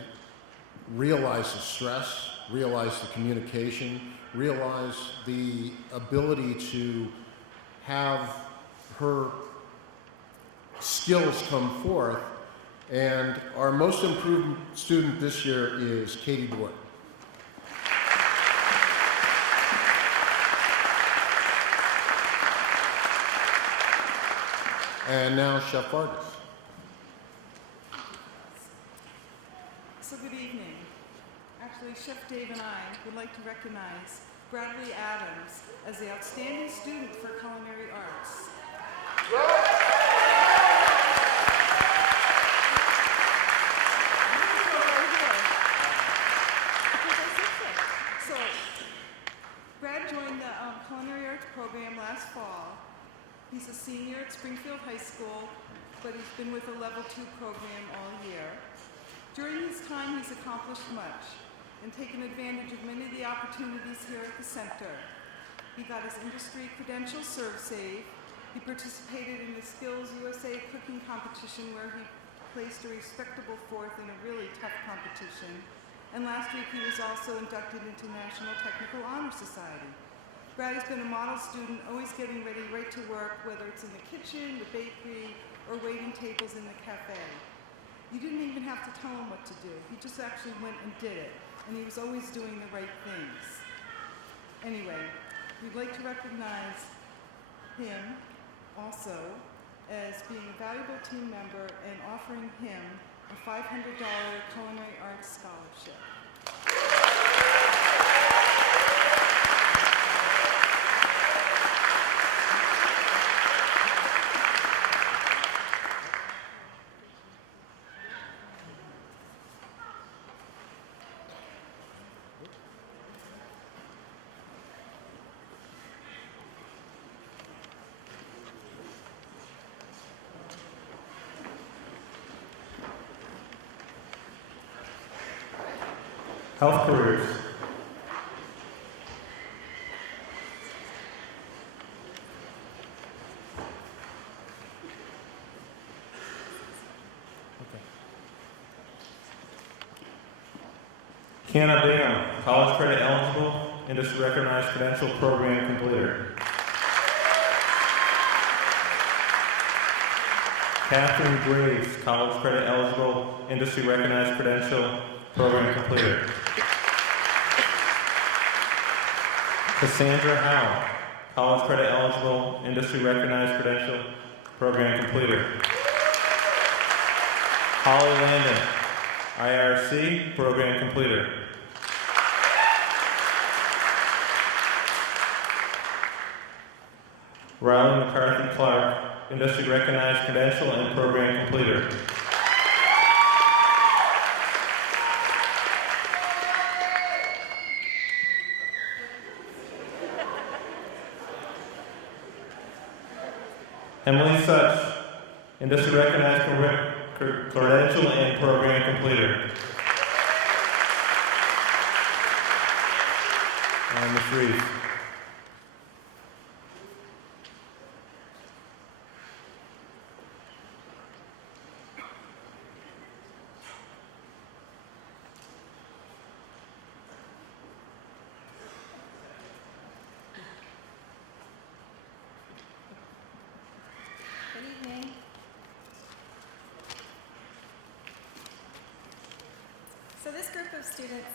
realize the stress, realize the communication, realize the ability to have her skills come forth. And our most improved student this year is Katie Boyd. And now Chef Vargas. So good evening. Chef Dave and I would like to recognize Bradley Adams as the outstanding student for culinary arts. So, Brad joined the culinary arts program last fall. He's a senior at Springfield High School, but he's been with a level 2 program all year. During his time, he's accomplished much and taken advantage of many of the opportunities here at the center. He got his industry credential ServSave. He participated in the Skills USA cooking competition where he placed a respectable 4th in a really tough competition. And last week he was also inducted into National Technical Honor Society. Brad has been a model student, always getting ready right to work, whether it's in the kitchen, the bakery, or waiting tables in the cafe. You didn't even have to tell him what to do. He just actually went and did it. And he was always doing the right things. Anyway, we'd like to recognize him also as being a valuable team member and offering him a $500 culinary arts scholarship. Health careers. Kiana Bingham, college credit eligible, industry recognized credential program completer. Catherine Graves, college credit eligible, industry recognized credential program completer. Cassandra Howe, college credit eligible, industry recognized credential program completer. Holly Landon, IRC program completer. Riley McCarthy Clark, industry recognized credential and program completer. Emily Such, industry recognized credential and program completer. And Ms. Reeves. Good evening. So this group of students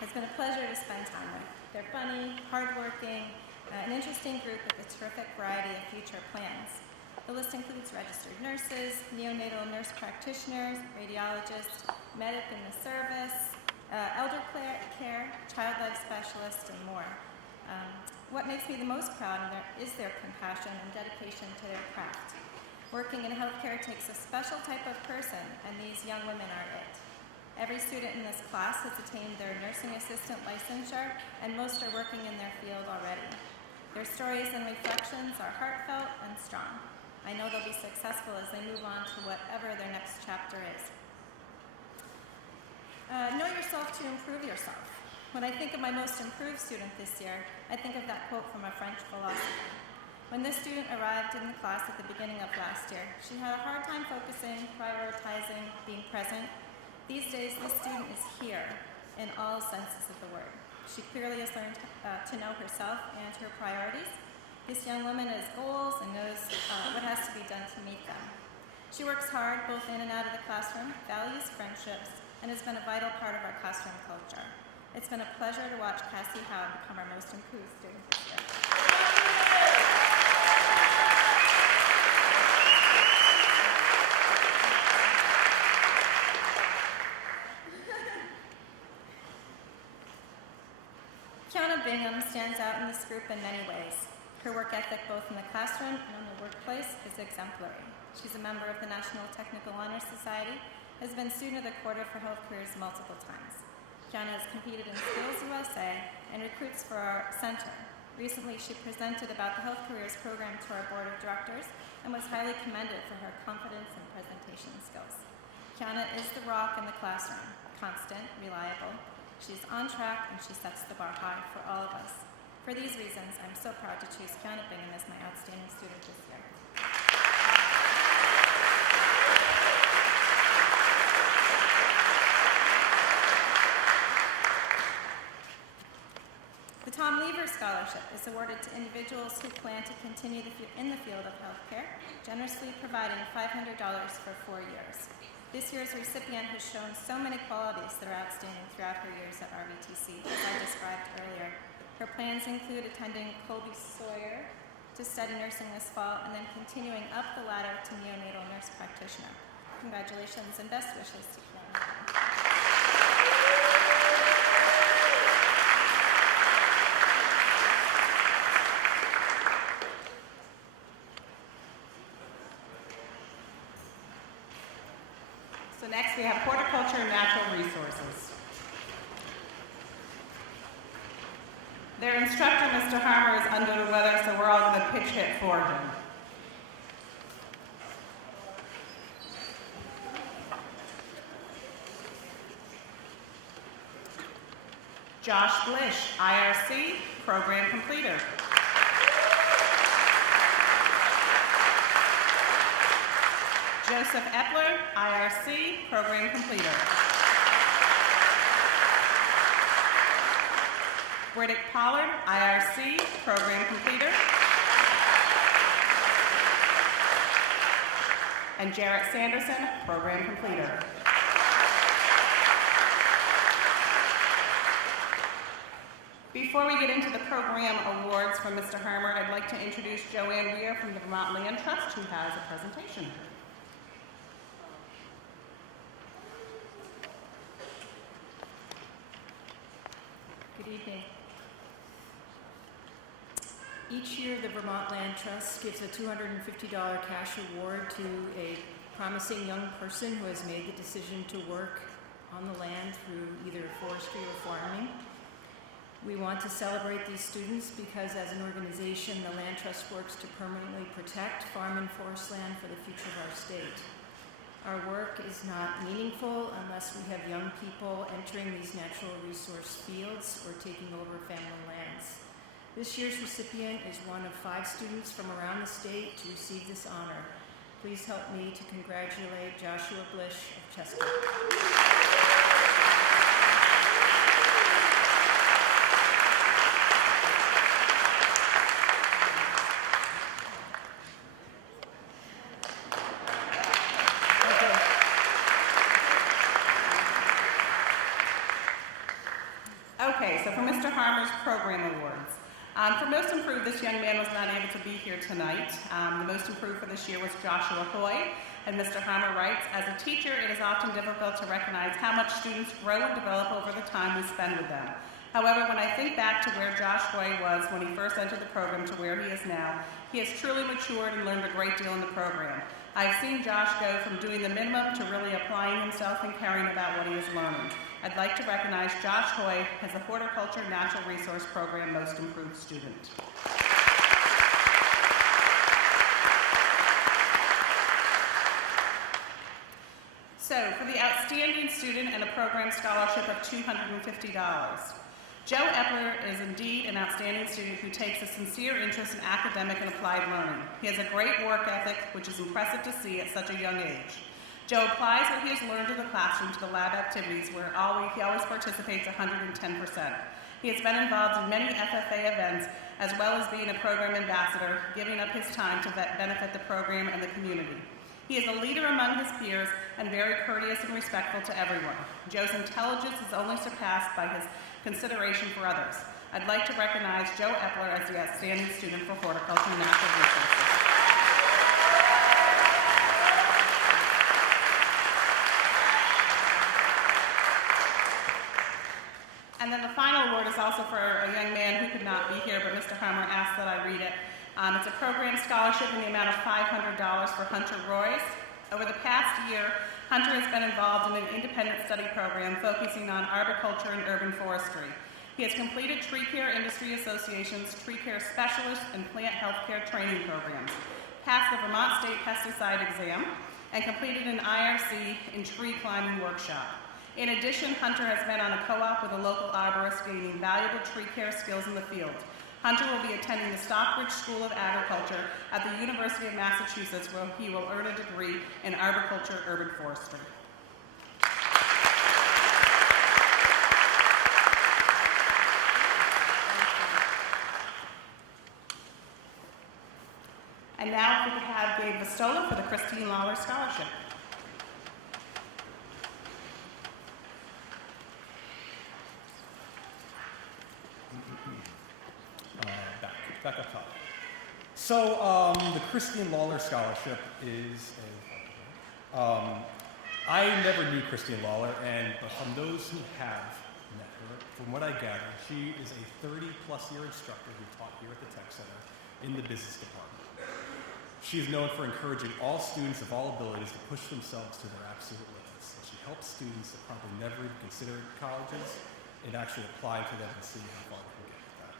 has been a pleasure to spend time with. They're funny, hardworking, an interesting group with a terrific variety of future plans. The list includes registered nurses, neonatal nurse practitioners, radiologists, medic in the service, elder care, child life specialists, and more. What makes me the most proud is their compassion and dedication to their craft. Working in healthcare takes a special type of person, and these young women are it. Every student in this class has attained their nursing assistant licensure, and most are working in their field already. Their stories and reflections are heartfelt and strong. I know they'll be successful as they move on to whatever their next chapter is. Know yourself to improve yourself. When I think of my most improved student this year, I think of that quote from a French philosopher. When this student arrived in the class at the beginning of last year, she had a hard time focusing, prioritizing, being present. These days, this student is here in all senses of the word. She clearly has learned to know herself and her priorities. This young woman has goals and knows what has to be done to meet them. She works hard both in and out of the classroom, values friendships, and has been a vital part of our classroom culture. It's been a pleasure to watch Cassie Howe become our most improved student this year. Kiana Bingham stands out in this group in many ways. Her work ethic both in the classroom and in the workplace is exemplary. She's a member of the National Technical Honor Society, has been Student of the Quarter for Health Careers multiple times. Kiana has competed in Skills USA and recruits for our center. Recently, she presented about the Health Careers program to our board of directors and was highly commended for her confidence and presentation skills. Kiana is the rock in the classroom, constant, reliable. She's on track and she sets the bar high for all of us. For these reasons, I'm so proud to choose Kiana Bingham as my outstanding student this year. The Tom Lever Scholarship is awarded to individuals who plan to continue in the field of healthcare, generously providing $500 for 4 years. This year's recipient has shown so many qualities that are outstanding throughout her years at RVTC, as I described earlier. Her plans include attending Colby Sawyer to study nursing this fall and then continuing up the ladder to neonatal nurse practitioner. Congratulations and best wishes to Kiana. So next we have horticulture and natural resources. Their instructor, Mr. Harmer, is under the weather, so we're all going to pitch hit for him. Josh Blish, IRC, program completer. Joseph Epler, IRC, program completer. Briddick Pollard, IRC, program completer. And Jarrett Sanderson, program completer. Before we get into the program awards from Mr. Harmer, I'd like to introduce Joanne Weir from the Vermont Land Trust, who has a presentation. Good evening. Each year, the Vermont Land Trust gives a $250 cash award to a promising young person who has made the decision to work on the land through either forestry or farming. We want to celebrate these students because as an organization, the Land Trust works to permanently protect farm and forest land for the future of our state. Our work is not meaningful unless we have young people entering these natural resource fields or taking over family lands. This year's recipient is one of 5 students from around the state to receive this honor. Please help me to congratulate Joshua Blish of Chester. Okay, so for Mr. Harmer's program awards. For Most Improved, this young man was not able to be here tonight. The Most Improved for this year was Joshua Hoy, and Mr. Harmer writes, as a teacher, it is often difficult to recognize how much students grow and develop over the time we spend with them. However, when I think back to where Josh Hoy was when he first entered the program to where he is now, he has truly matured and learned a great deal in the program. I've seen Josh go from doing the minimum to really applying himself and caring about what he is learning. I'd like to recognize Josh Hoy as the Horticulture Natural Resource Program Most Improved Student. So, for the Outstanding Student and a Program Scholarship of $250. Joe Epler is indeed an outstanding student who takes a sincere interest in academic and applied learning. He has a great work ethic, which is impressive to see at such a young age. Joe applies what he has learned in the classroom to the lab activities where he always participates 110%. He has been involved in many FFA events as well as being a program ambassador, giving up his time to benefit the program and the community. He is a leader among his peers and very courteous and respectful to everyone. Joe's intelligence is only surpassed by his consideration for others. I'd like to recognize Joe Epler as the Outstanding Student for Horticulture and Natural Resources. And then the final award is also for a young man who could not be here, but Mr. Harmer asked that I read it. It's a program scholarship in the amount of $500 for Hunter Royce. Over the past year, Hunter has been involved in an independent study program focusing on arboriculture and urban forestry. He has completed Tree Care Industry Association's Tree Care Specialist and Plant Healthcare training programs, passed the Vermont State Pesticide Exam, and completed an IRC in tree climbing workshop. In addition, Hunter has been on a co-op with a local arborist gaining valuable tree care skills in the field. Hunter will be attending the Stockbridge School of Agriculture at the University of Massachusetts, where he will earn a degree in arboriculture urban forestry. And now if we could have Gabe Vistola for the Christine Lawler Scholarship. Back up top. So the Christine Lawler Scholarship is I never knew Christine Lawler, but from those who have met her, from what I gather, she is a 30-plus year instructor who taught here at the Tech Center in the business department. She is known for encouraging all students of all abilities to push themselves to their absolute limits. She helps students that probably never even considered colleges and actually apply to them and see how far they can get with that.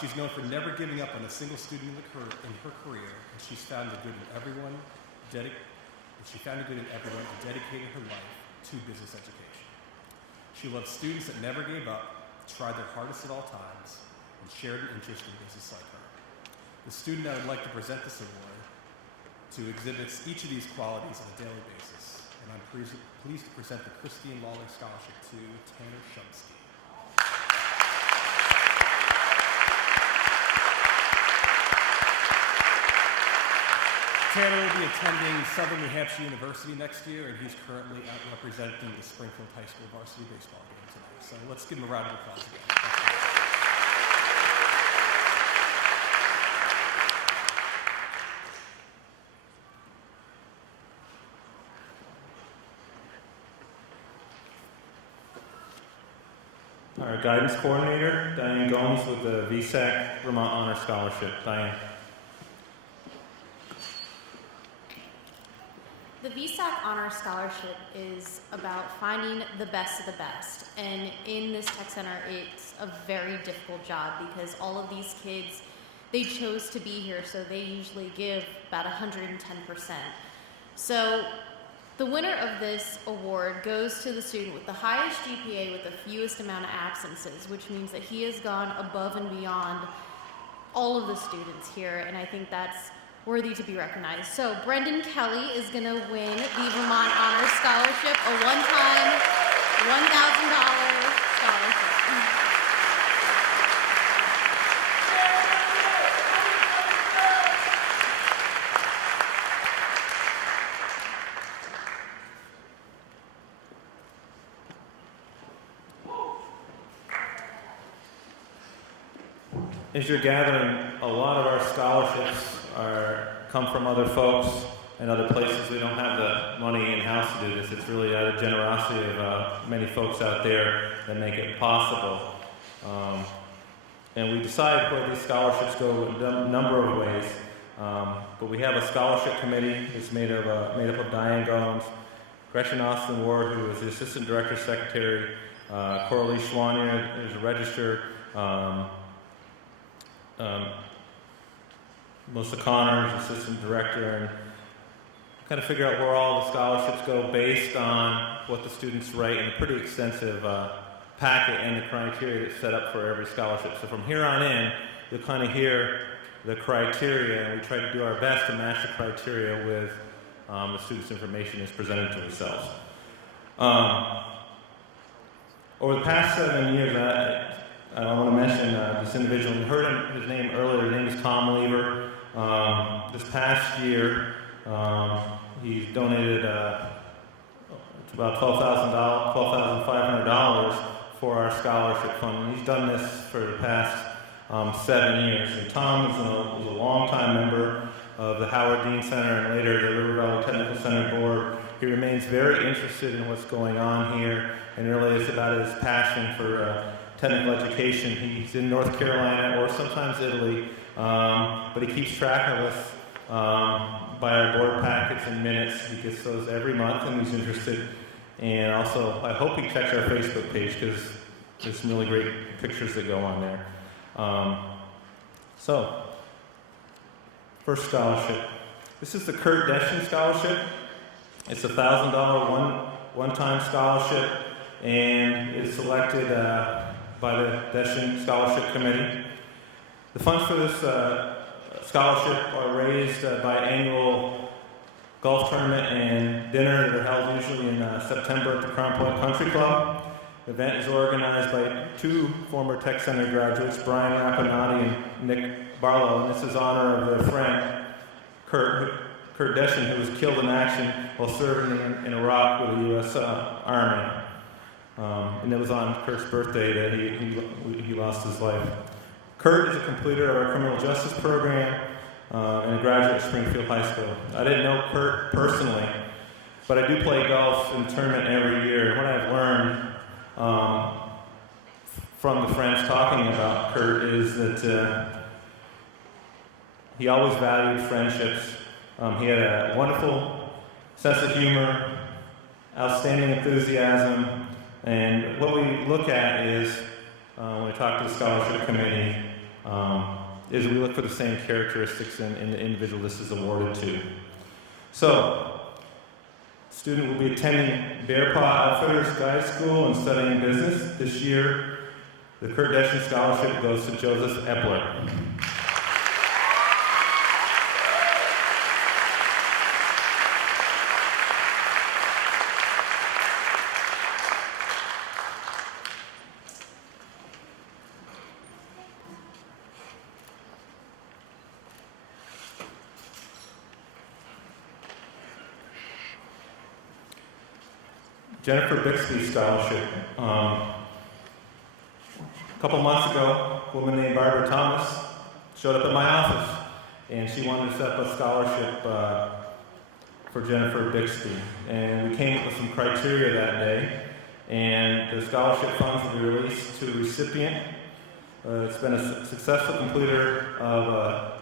She's known for never giving up on a single student in her career, and she's found the good in everyone. She found the good in everyone and dedicated her life to business education. She loved students that never gave up, tried their hardest at all times, and shared an interest in business like her. The student I would like to present this award to exhibits each of these qualities on a daily basis, and I'm pleased to present the Christine Lawler Scholarship to Tanner Shumsky. Tanner will be attending Southern New Hampshire University next year, and he's currently out representing the Springfield High School varsity baseball game tonight. So let's give him a round of applause again. Our guidance coordinator, Diane Gomes, with the VSAC Vermont Honor Scholarship. Diane. The VSAC Honor Scholarship is about finding the best of the best. And in this tech center, it's a very difficult job because all of these kids, they chose to be here, so they usually give about 110%. So the winner of this award goes to the student with the highest GPA with the fewest amount of absences, which means that he has gone above and beyond all of the students here, and I think that's worthy to be recognized. So Brendan Kelly is going to win the Vermont Honor Scholarship, a one-time $1,000 scholarship. As you're gathering, a lot of our scholarships come from other folks and other places. We don't have the money in-house to do this. It's really out of the generosity of many folks out there that make it possible. And we decide where these scholarships go in a number of ways. But we have a scholarship committee. It's made up of Diane Gomes, Gretchen Austin Ward, who is the assistant director secretary, Coralie Schwanier, who's a registered, Melissa Connors, assistant director, and kind of figure out where all the scholarships go based on what the students write in a pretty extensive packet and the criteria that's set up for every scholarship. So from here on in, you'll kind of hear the criteria, and we try to do our best to match the criteria with the students' information as presented to themselves. Over the past 7 years, I want to mention this individual. You heard his name earlier. His name is Tom Lever. This past year, he donated about $12,500 for our scholarship fund. And he's done this for the past 7 years. And Tom was a longtime member of the Howard Dean Center and later the River Valley Technical Center Board, he remains very interested in what's going on here, and really it's about his passion for technical education. He's in North Carolina or sometimes Italy, but he keeps track of us by our board packets and minutes. He gets those every month, and he's interested. And also, I hope he checks our Facebook page, because there's some really great pictures that go on there. So, first scholarship. This is the Kurt Deschen Scholarship. It's a $1,000 one-time scholarship, and it's selected by the Deschen Scholarship Committee. The funds for this scholarship are raised by annual golf tournament and dinner that are held usually in September at the Crown Point Country Club. The event is organized by two former Tech Center graduates, Brian Rapinati and Nick Barlow, and this is in honor of their friend, Kurt Deschen, who was killed in action while serving in Iraq with the U.S. Army. And it was on Kurt's birthday that he lost his life. Kurt is a completer of our criminal justice program and a graduate of Springfield High School. I didn't know Kurt personally, but I do play golf in the tournament every year. And what I've learned from the friends talking about Kurt is that he always valued friendships. He had a wonderful sense of humor, outstanding enthusiasm, and what we look at is, when we talk to the scholarship committee, is we look for the same characteristics in the individual this is awarded to. So, student will be attending Bear Paw Outfitters Guide School and studying business. This year, the Kurt Deschen Scholarship goes to Joseph Epler. Jennifer Bixby Scholarship. A couple months ago, a woman named Barbara Thomas showed up at my office, and she wanted to set up a scholarship for Jennifer Bixby. And we came up with some criteria that day, and the scholarship funds will be released to the recipient. It's been a successful completer of a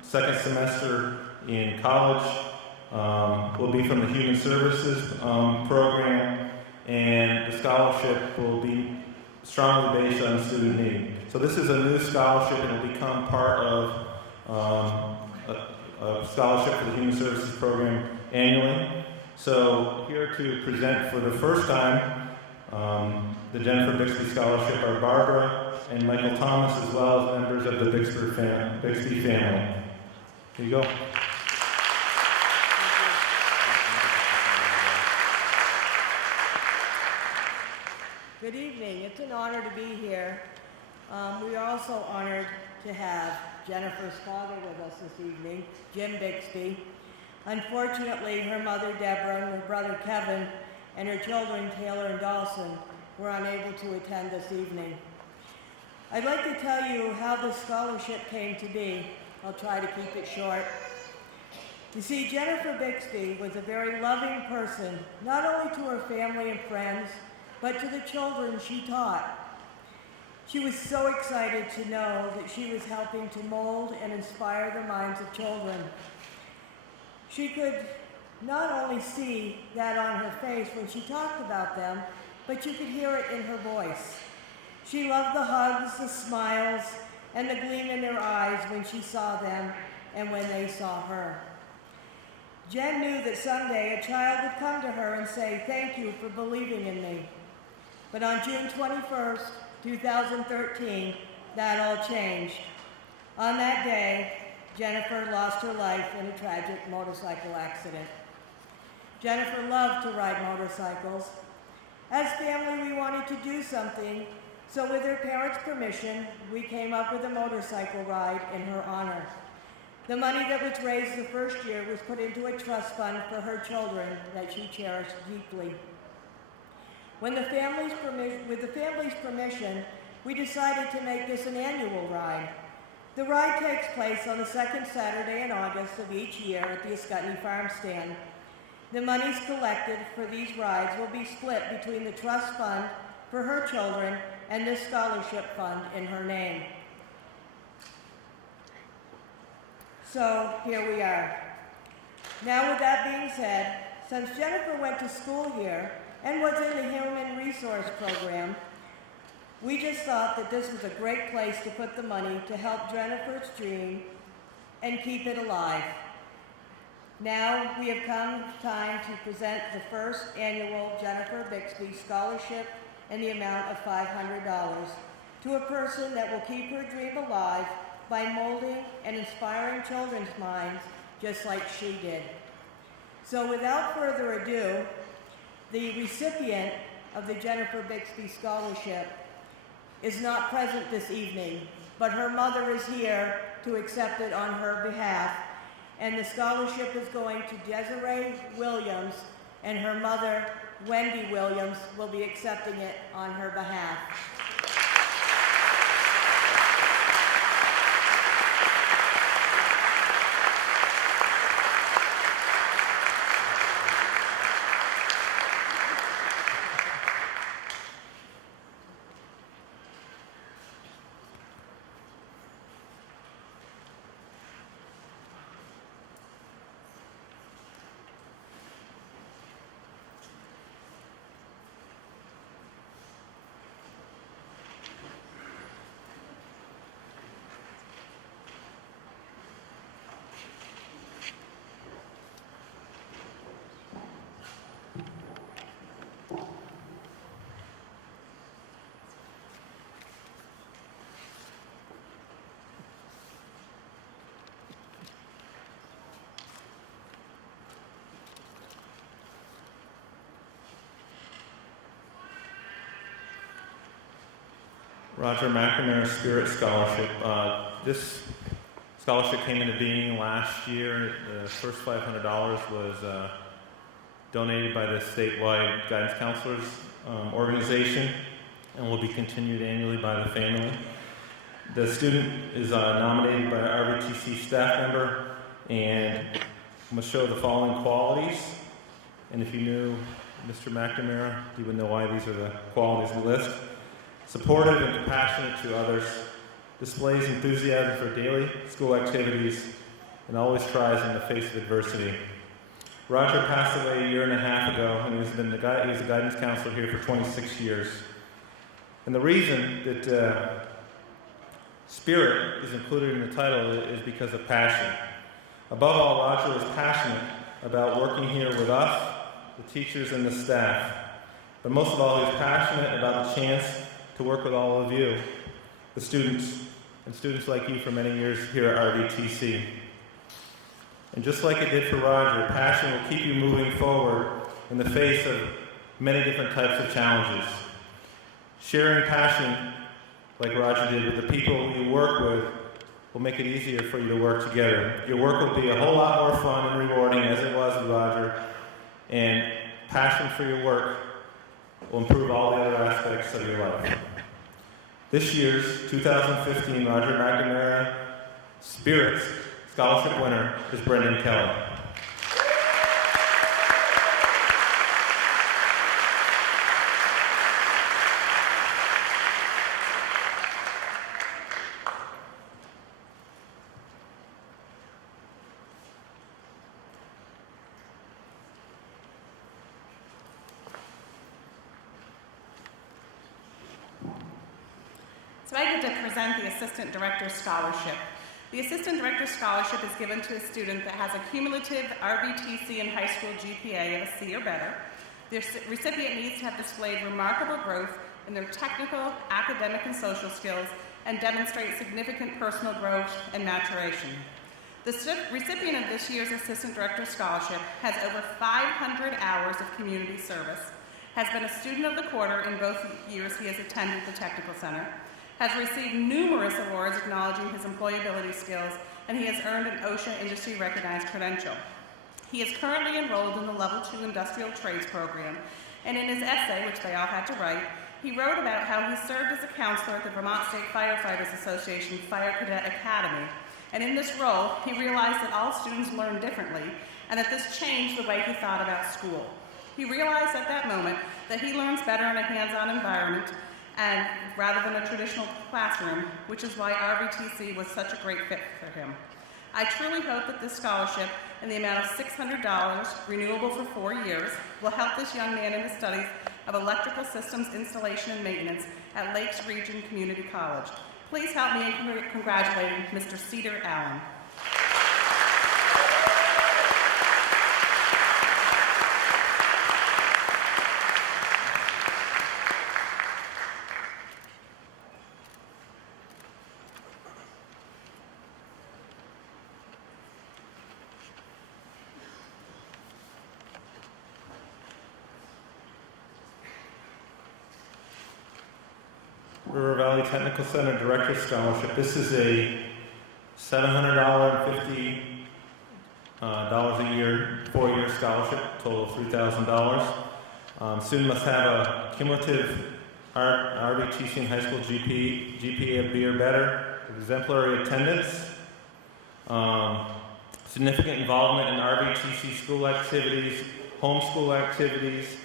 second semester in college, will be from the Human Services program, and the scholarship will be strongly based on student need. So this is a new scholarship, and it will become part of a scholarship for the Human Services program annually. So here to present for the first time the Jennifer Bixby Scholarship are Barbara and Michael Thomas, as well as members of the Bixby family. Here you go. Good evening. It's an honor to be here. We are also honored to have Jennifer's father with us this evening, Jim Bixby. Unfortunately, her mother, Deborah, and her brother, Kevin, and her children, Taylor and Dawson, were unable to attend this evening. I'd like to tell you how this scholarship came to be. I'll try to keep it short. You see, Jennifer Bixby was a very loving person, not only to her family and friends, but to the children she taught. She was so excited to know that she was helping to mold and inspire the minds of children. She could not only see that on her face when she talked about them, but you could hear it in her voice. She loved the hugs, the smiles, and the gleam in their eyes when she saw them and when they saw her. Jen knew that someday a child would come to her and say, "Thank you for believing in me." But on June 21st, 2013, that all changed. On that day, Jennifer lost her life in a tragic motorcycle accident. Jennifer loved to ride motorcycles. As family, we wanted to do something, so with her parents' permission, we came up with a motorcycle ride in her honor. The money that was raised the first year was put into a trust fund for her children that she cherished deeply. With the family's permission, we decided to make this an annual ride. The ride takes place on the second Saturday in August of each year at the Ascutney Farm Stand. The monies collected for these rides will be split between the trust fund for her children and the scholarship fund in her name. So here we are. Now with that being said, since Jennifer went to school here and was in the Human Resource Program, we just thought that this was a great place to put the money to help Jennifer's dream and keep it alive. Now we have come time to present the first annual Jennifer Bixby Scholarship in the amount of $500 to a person that will keep her dream alive by molding and inspiring children's minds just like she did. So without further ado, the recipient of the Jennifer Bixby Scholarship is not present this evening, but her mother is here to accept it on her behalf. And the scholarship is going to Desiree Williams, and her mother, Wendy Williams, will be accepting it on her behalf. Roger McNamara Spirit Scholarship. This scholarship came into being last year. The first $500 was donated by the statewide guidance counselors organization and will be continued annually by the family. The student is nominated by an RVTC staff member and must show the following qualities. And if you knew Mr. McNamara, you would know why these are the qualities we list. Supportive and compassionate to others, displays enthusiasm for daily school activities, and always tries in the face of adversity. Roger passed away a year and a half ago, and he was a guidance counselor here for 26 years. And the reason that Spirit is included in the title is because of passion. Above all, Roger was passionate about working here with us, the teachers and the staff. But most of all, he was passionate about the chance to work with all of you, the students, and students like you for many years here at RVTC. And just like it did for Roger, passion will keep you moving forward in the face of many different types of challenges. Sharing passion, like Roger did, with the people you work with will make it easier for you to work together. Your work will be a whole lot more fun and rewarding, as it was with Roger, and passion for your work will improve all the other aspects of your life. This year's 2015 Roger McNamara Spirit Scholarship winner is Brendan Kelly. So I get to present the Assistant Director's Scholarship. The Assistant Director's Scholarship is given to a student that has a cumulative RVTC and high school GPA of a C or better. The recipient needs to have displayed remarkable growth in their technical, academic, and social skills and demonstrate significant personal growth and maturation. The recipient of this year's Assistant Director's Scholarship has over 500 hours of community service, has been a student of the quarter in both years he has attended the Technical Center, has received numerous awards acknowledging his employability skills, and he has earned an OSHA industry-recognized credential. He is currently enrolled in the Level 2 Industrial Trades Program, and in his essay, which they all had to write, he wrote about how he served as a counselor at the Vermont State Firefighters Association Fire Cadet Academy, and in this role, he realized that all students learn differently, and that this changed the way he thought about school. He realized at that moment that he learns better in a hands-on environment and rather than a traditional classroom, which is why RVTC was such a great fit for him. I truly hope that this scholarship in the amount of $600, renewable for 4 years, will help this young man in his studies of electrical systems installation and maintenance at Lakes Region Community College. Please help me in congratulating Mr. Cedar Allen. River Valley Technical Center Director Scholarship. This is a $750 a year, 4-year scholarship, total of $3,000. Student must have a cumulative RVTC and high school GPA of B or better, exemplary attendance, significant involvement in RVTC school activities, homeschool activities,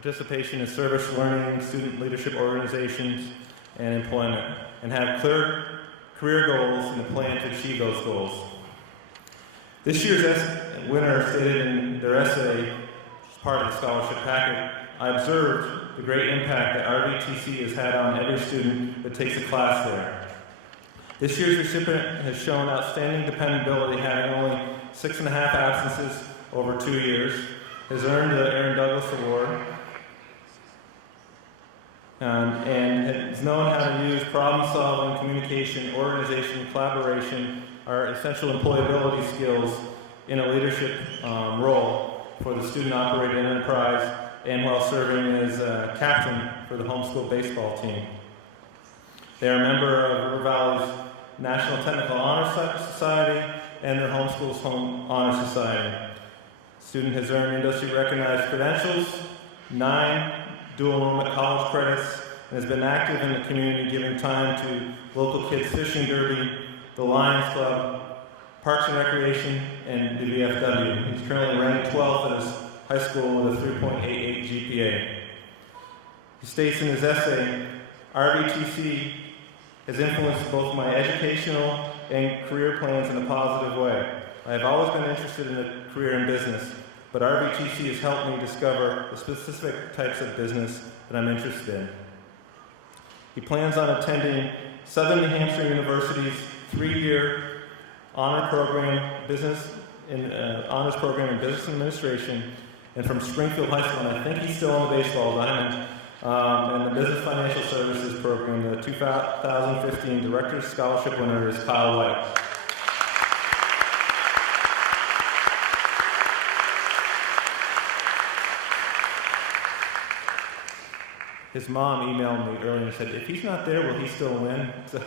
participation in service learning, student leadership organizations, and employment, and have clear career goals and a plan to achieve those goals. This year's winner stated in their essay, as part of the scholarship packet, I observed the great impact that RVTC has had on every student that takes a class there. This year's recipient has shown outstanding dependability, having only 6.5 absences over 2 years, has earned the Aaron Douglas Award, and has known how to use problem-solving, communication, organization, collaboration, our essential employability skills in a leadership role for the student-operated enterprise, and while serving as captain for the homeschool baseball team. They are a member of River Valley's National Technical Honor Society and their homeschool's Home Honor Society. Student has earned industry-recognized credentials, 9 dual enrollment college credits, and has been active in the community, giving time to local kids fishing derby, the Lions Club, Parks and Recreation, and the VFW. He's currently ranked 12th in his high school with a 3.88 GPA. He states in his essay, RVTC has influenced both my educational and career plans in a positive way. I have always been interested in a career in business, but RVTC has helped me discover the specific types of business that I'm interested in. He plans on attending Southern New Hampshire University's 3-year honors program in business administration, and from Springfield High School, and I think he's still on the baseball diamond, and the Business Financial Services program. The 2015 Director's Scholarship winner is Kyle White. His mom emailed me earlier and said, if he's not there, will he still win? So,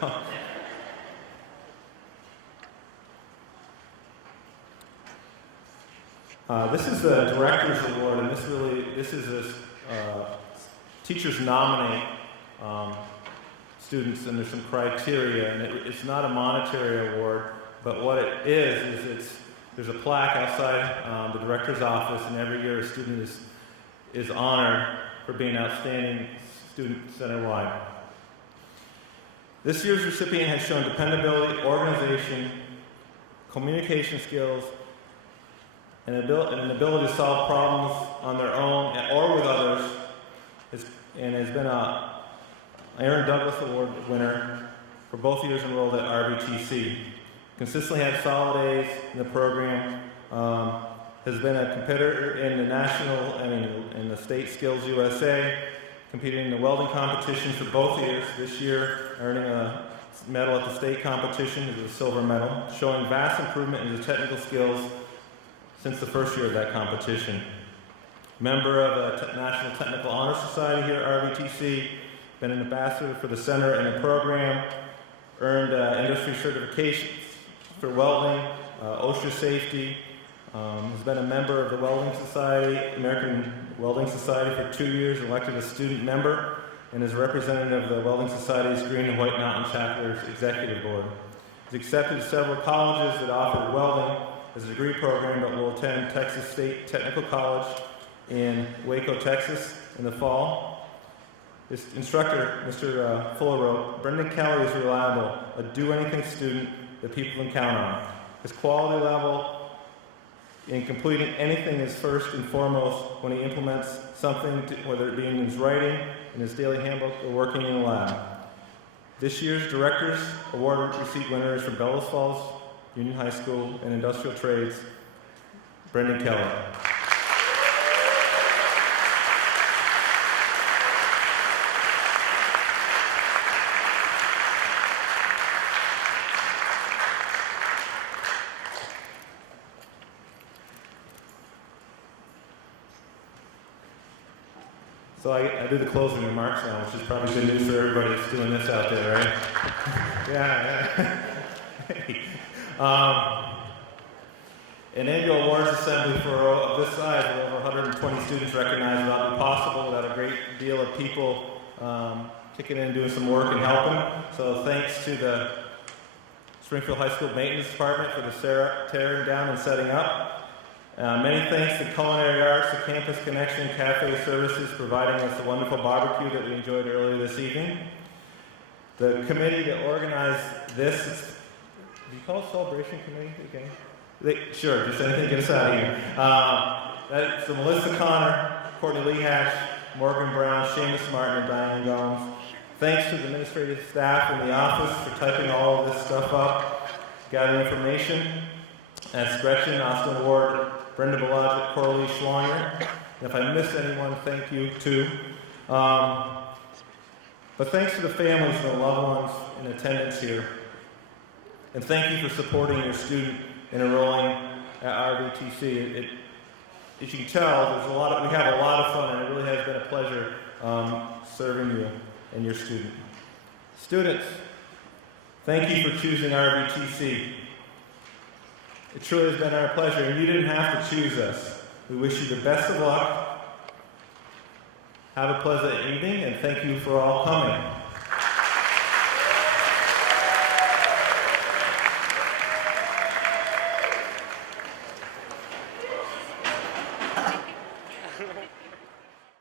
this is the Director's Award, and this is teachers nominate students, and there's some criteria, and it's not a monetary award, but what it is there's a plaque outside the director's office, and every year a student is honored for being an outstanding student center-wide. This year's recipient has shown dependability, organization, communication skills, and an ability to solve problems on their own or with others, and has been an Aaron Douglas Award winner for both years enrolled at RVTC. Consistently had solid A's in the program, has been a competitor in the in the State Skills USA, competing in the welding competitions for both years. This year, earning a medal at the state competition, is a silver medal, showing vast improvement in his technical skills since the first year of that competition. Member of the National Technical Honor Society here at RVTC, been an ambassador for the center and the program, earned industry certifications for welding, OSHA safety, has been a member of the Welding Society, American Welding Society for 2 years, elected a student member, and is representative of the Welding Society's Green and White Mountain Chapter's Executive Board. He's accepted several colleges that offer welding as a degree program, but will attend Texas State Technical College in Waco, Texas in the fall. His instructor, Mr. Fuller, wrote, "Brendan Kelly is reliable, a do-anything student that people can count on. His quality level in completing anything is first and foremost when he implements something, whether it be in his writing, in his daily handbook, or working in a lab." This year's Directors Award receipt winners from Bellows Falls Union High School and Industrial Trades, Brendan Kelly. So I do the closing remarks now, which is probably good news for everybody that's doing this out there, right? Yeah. An annual awards assembly of this size, with over 120 students recognized, would not be possible without a great deal of people kicking in and doing some work and helping. So thanks to the Springfield High School Maintenance Department for the tearing down and setting up. Many thanks to Culinary Arts, the Campus Connection Cafe Services, providing us the wonderful barbecue that we enjoyed earlier this evening. The committee that organized this, do you call it Celebration Committee again? Sure, just anything to get us out of here. That's Melissa Connor, Courtney Lehash, Morgan Brown, Seamus Martin, and Diane Gomes. Thanks to the administrative staff in the office for typing all of this stuff up, gathering information. That's Gretchen, Austin Ward, Brenda Balajic, Coralie Schlonier. And if I missed anyone, thank you too. But thanks to the families and the loved ones in attendance here. And thank you for supporting your student and enrolling at RVTC. As you can tell, we have a lot of fun, and it really has been a pleasure serving you and your student. Students, thank you for choosing RVTC. It truly has been our pleasure, and you didn't have to choose us. We wish you the best of luck. Have a pleasant evening, and thank you for all coming.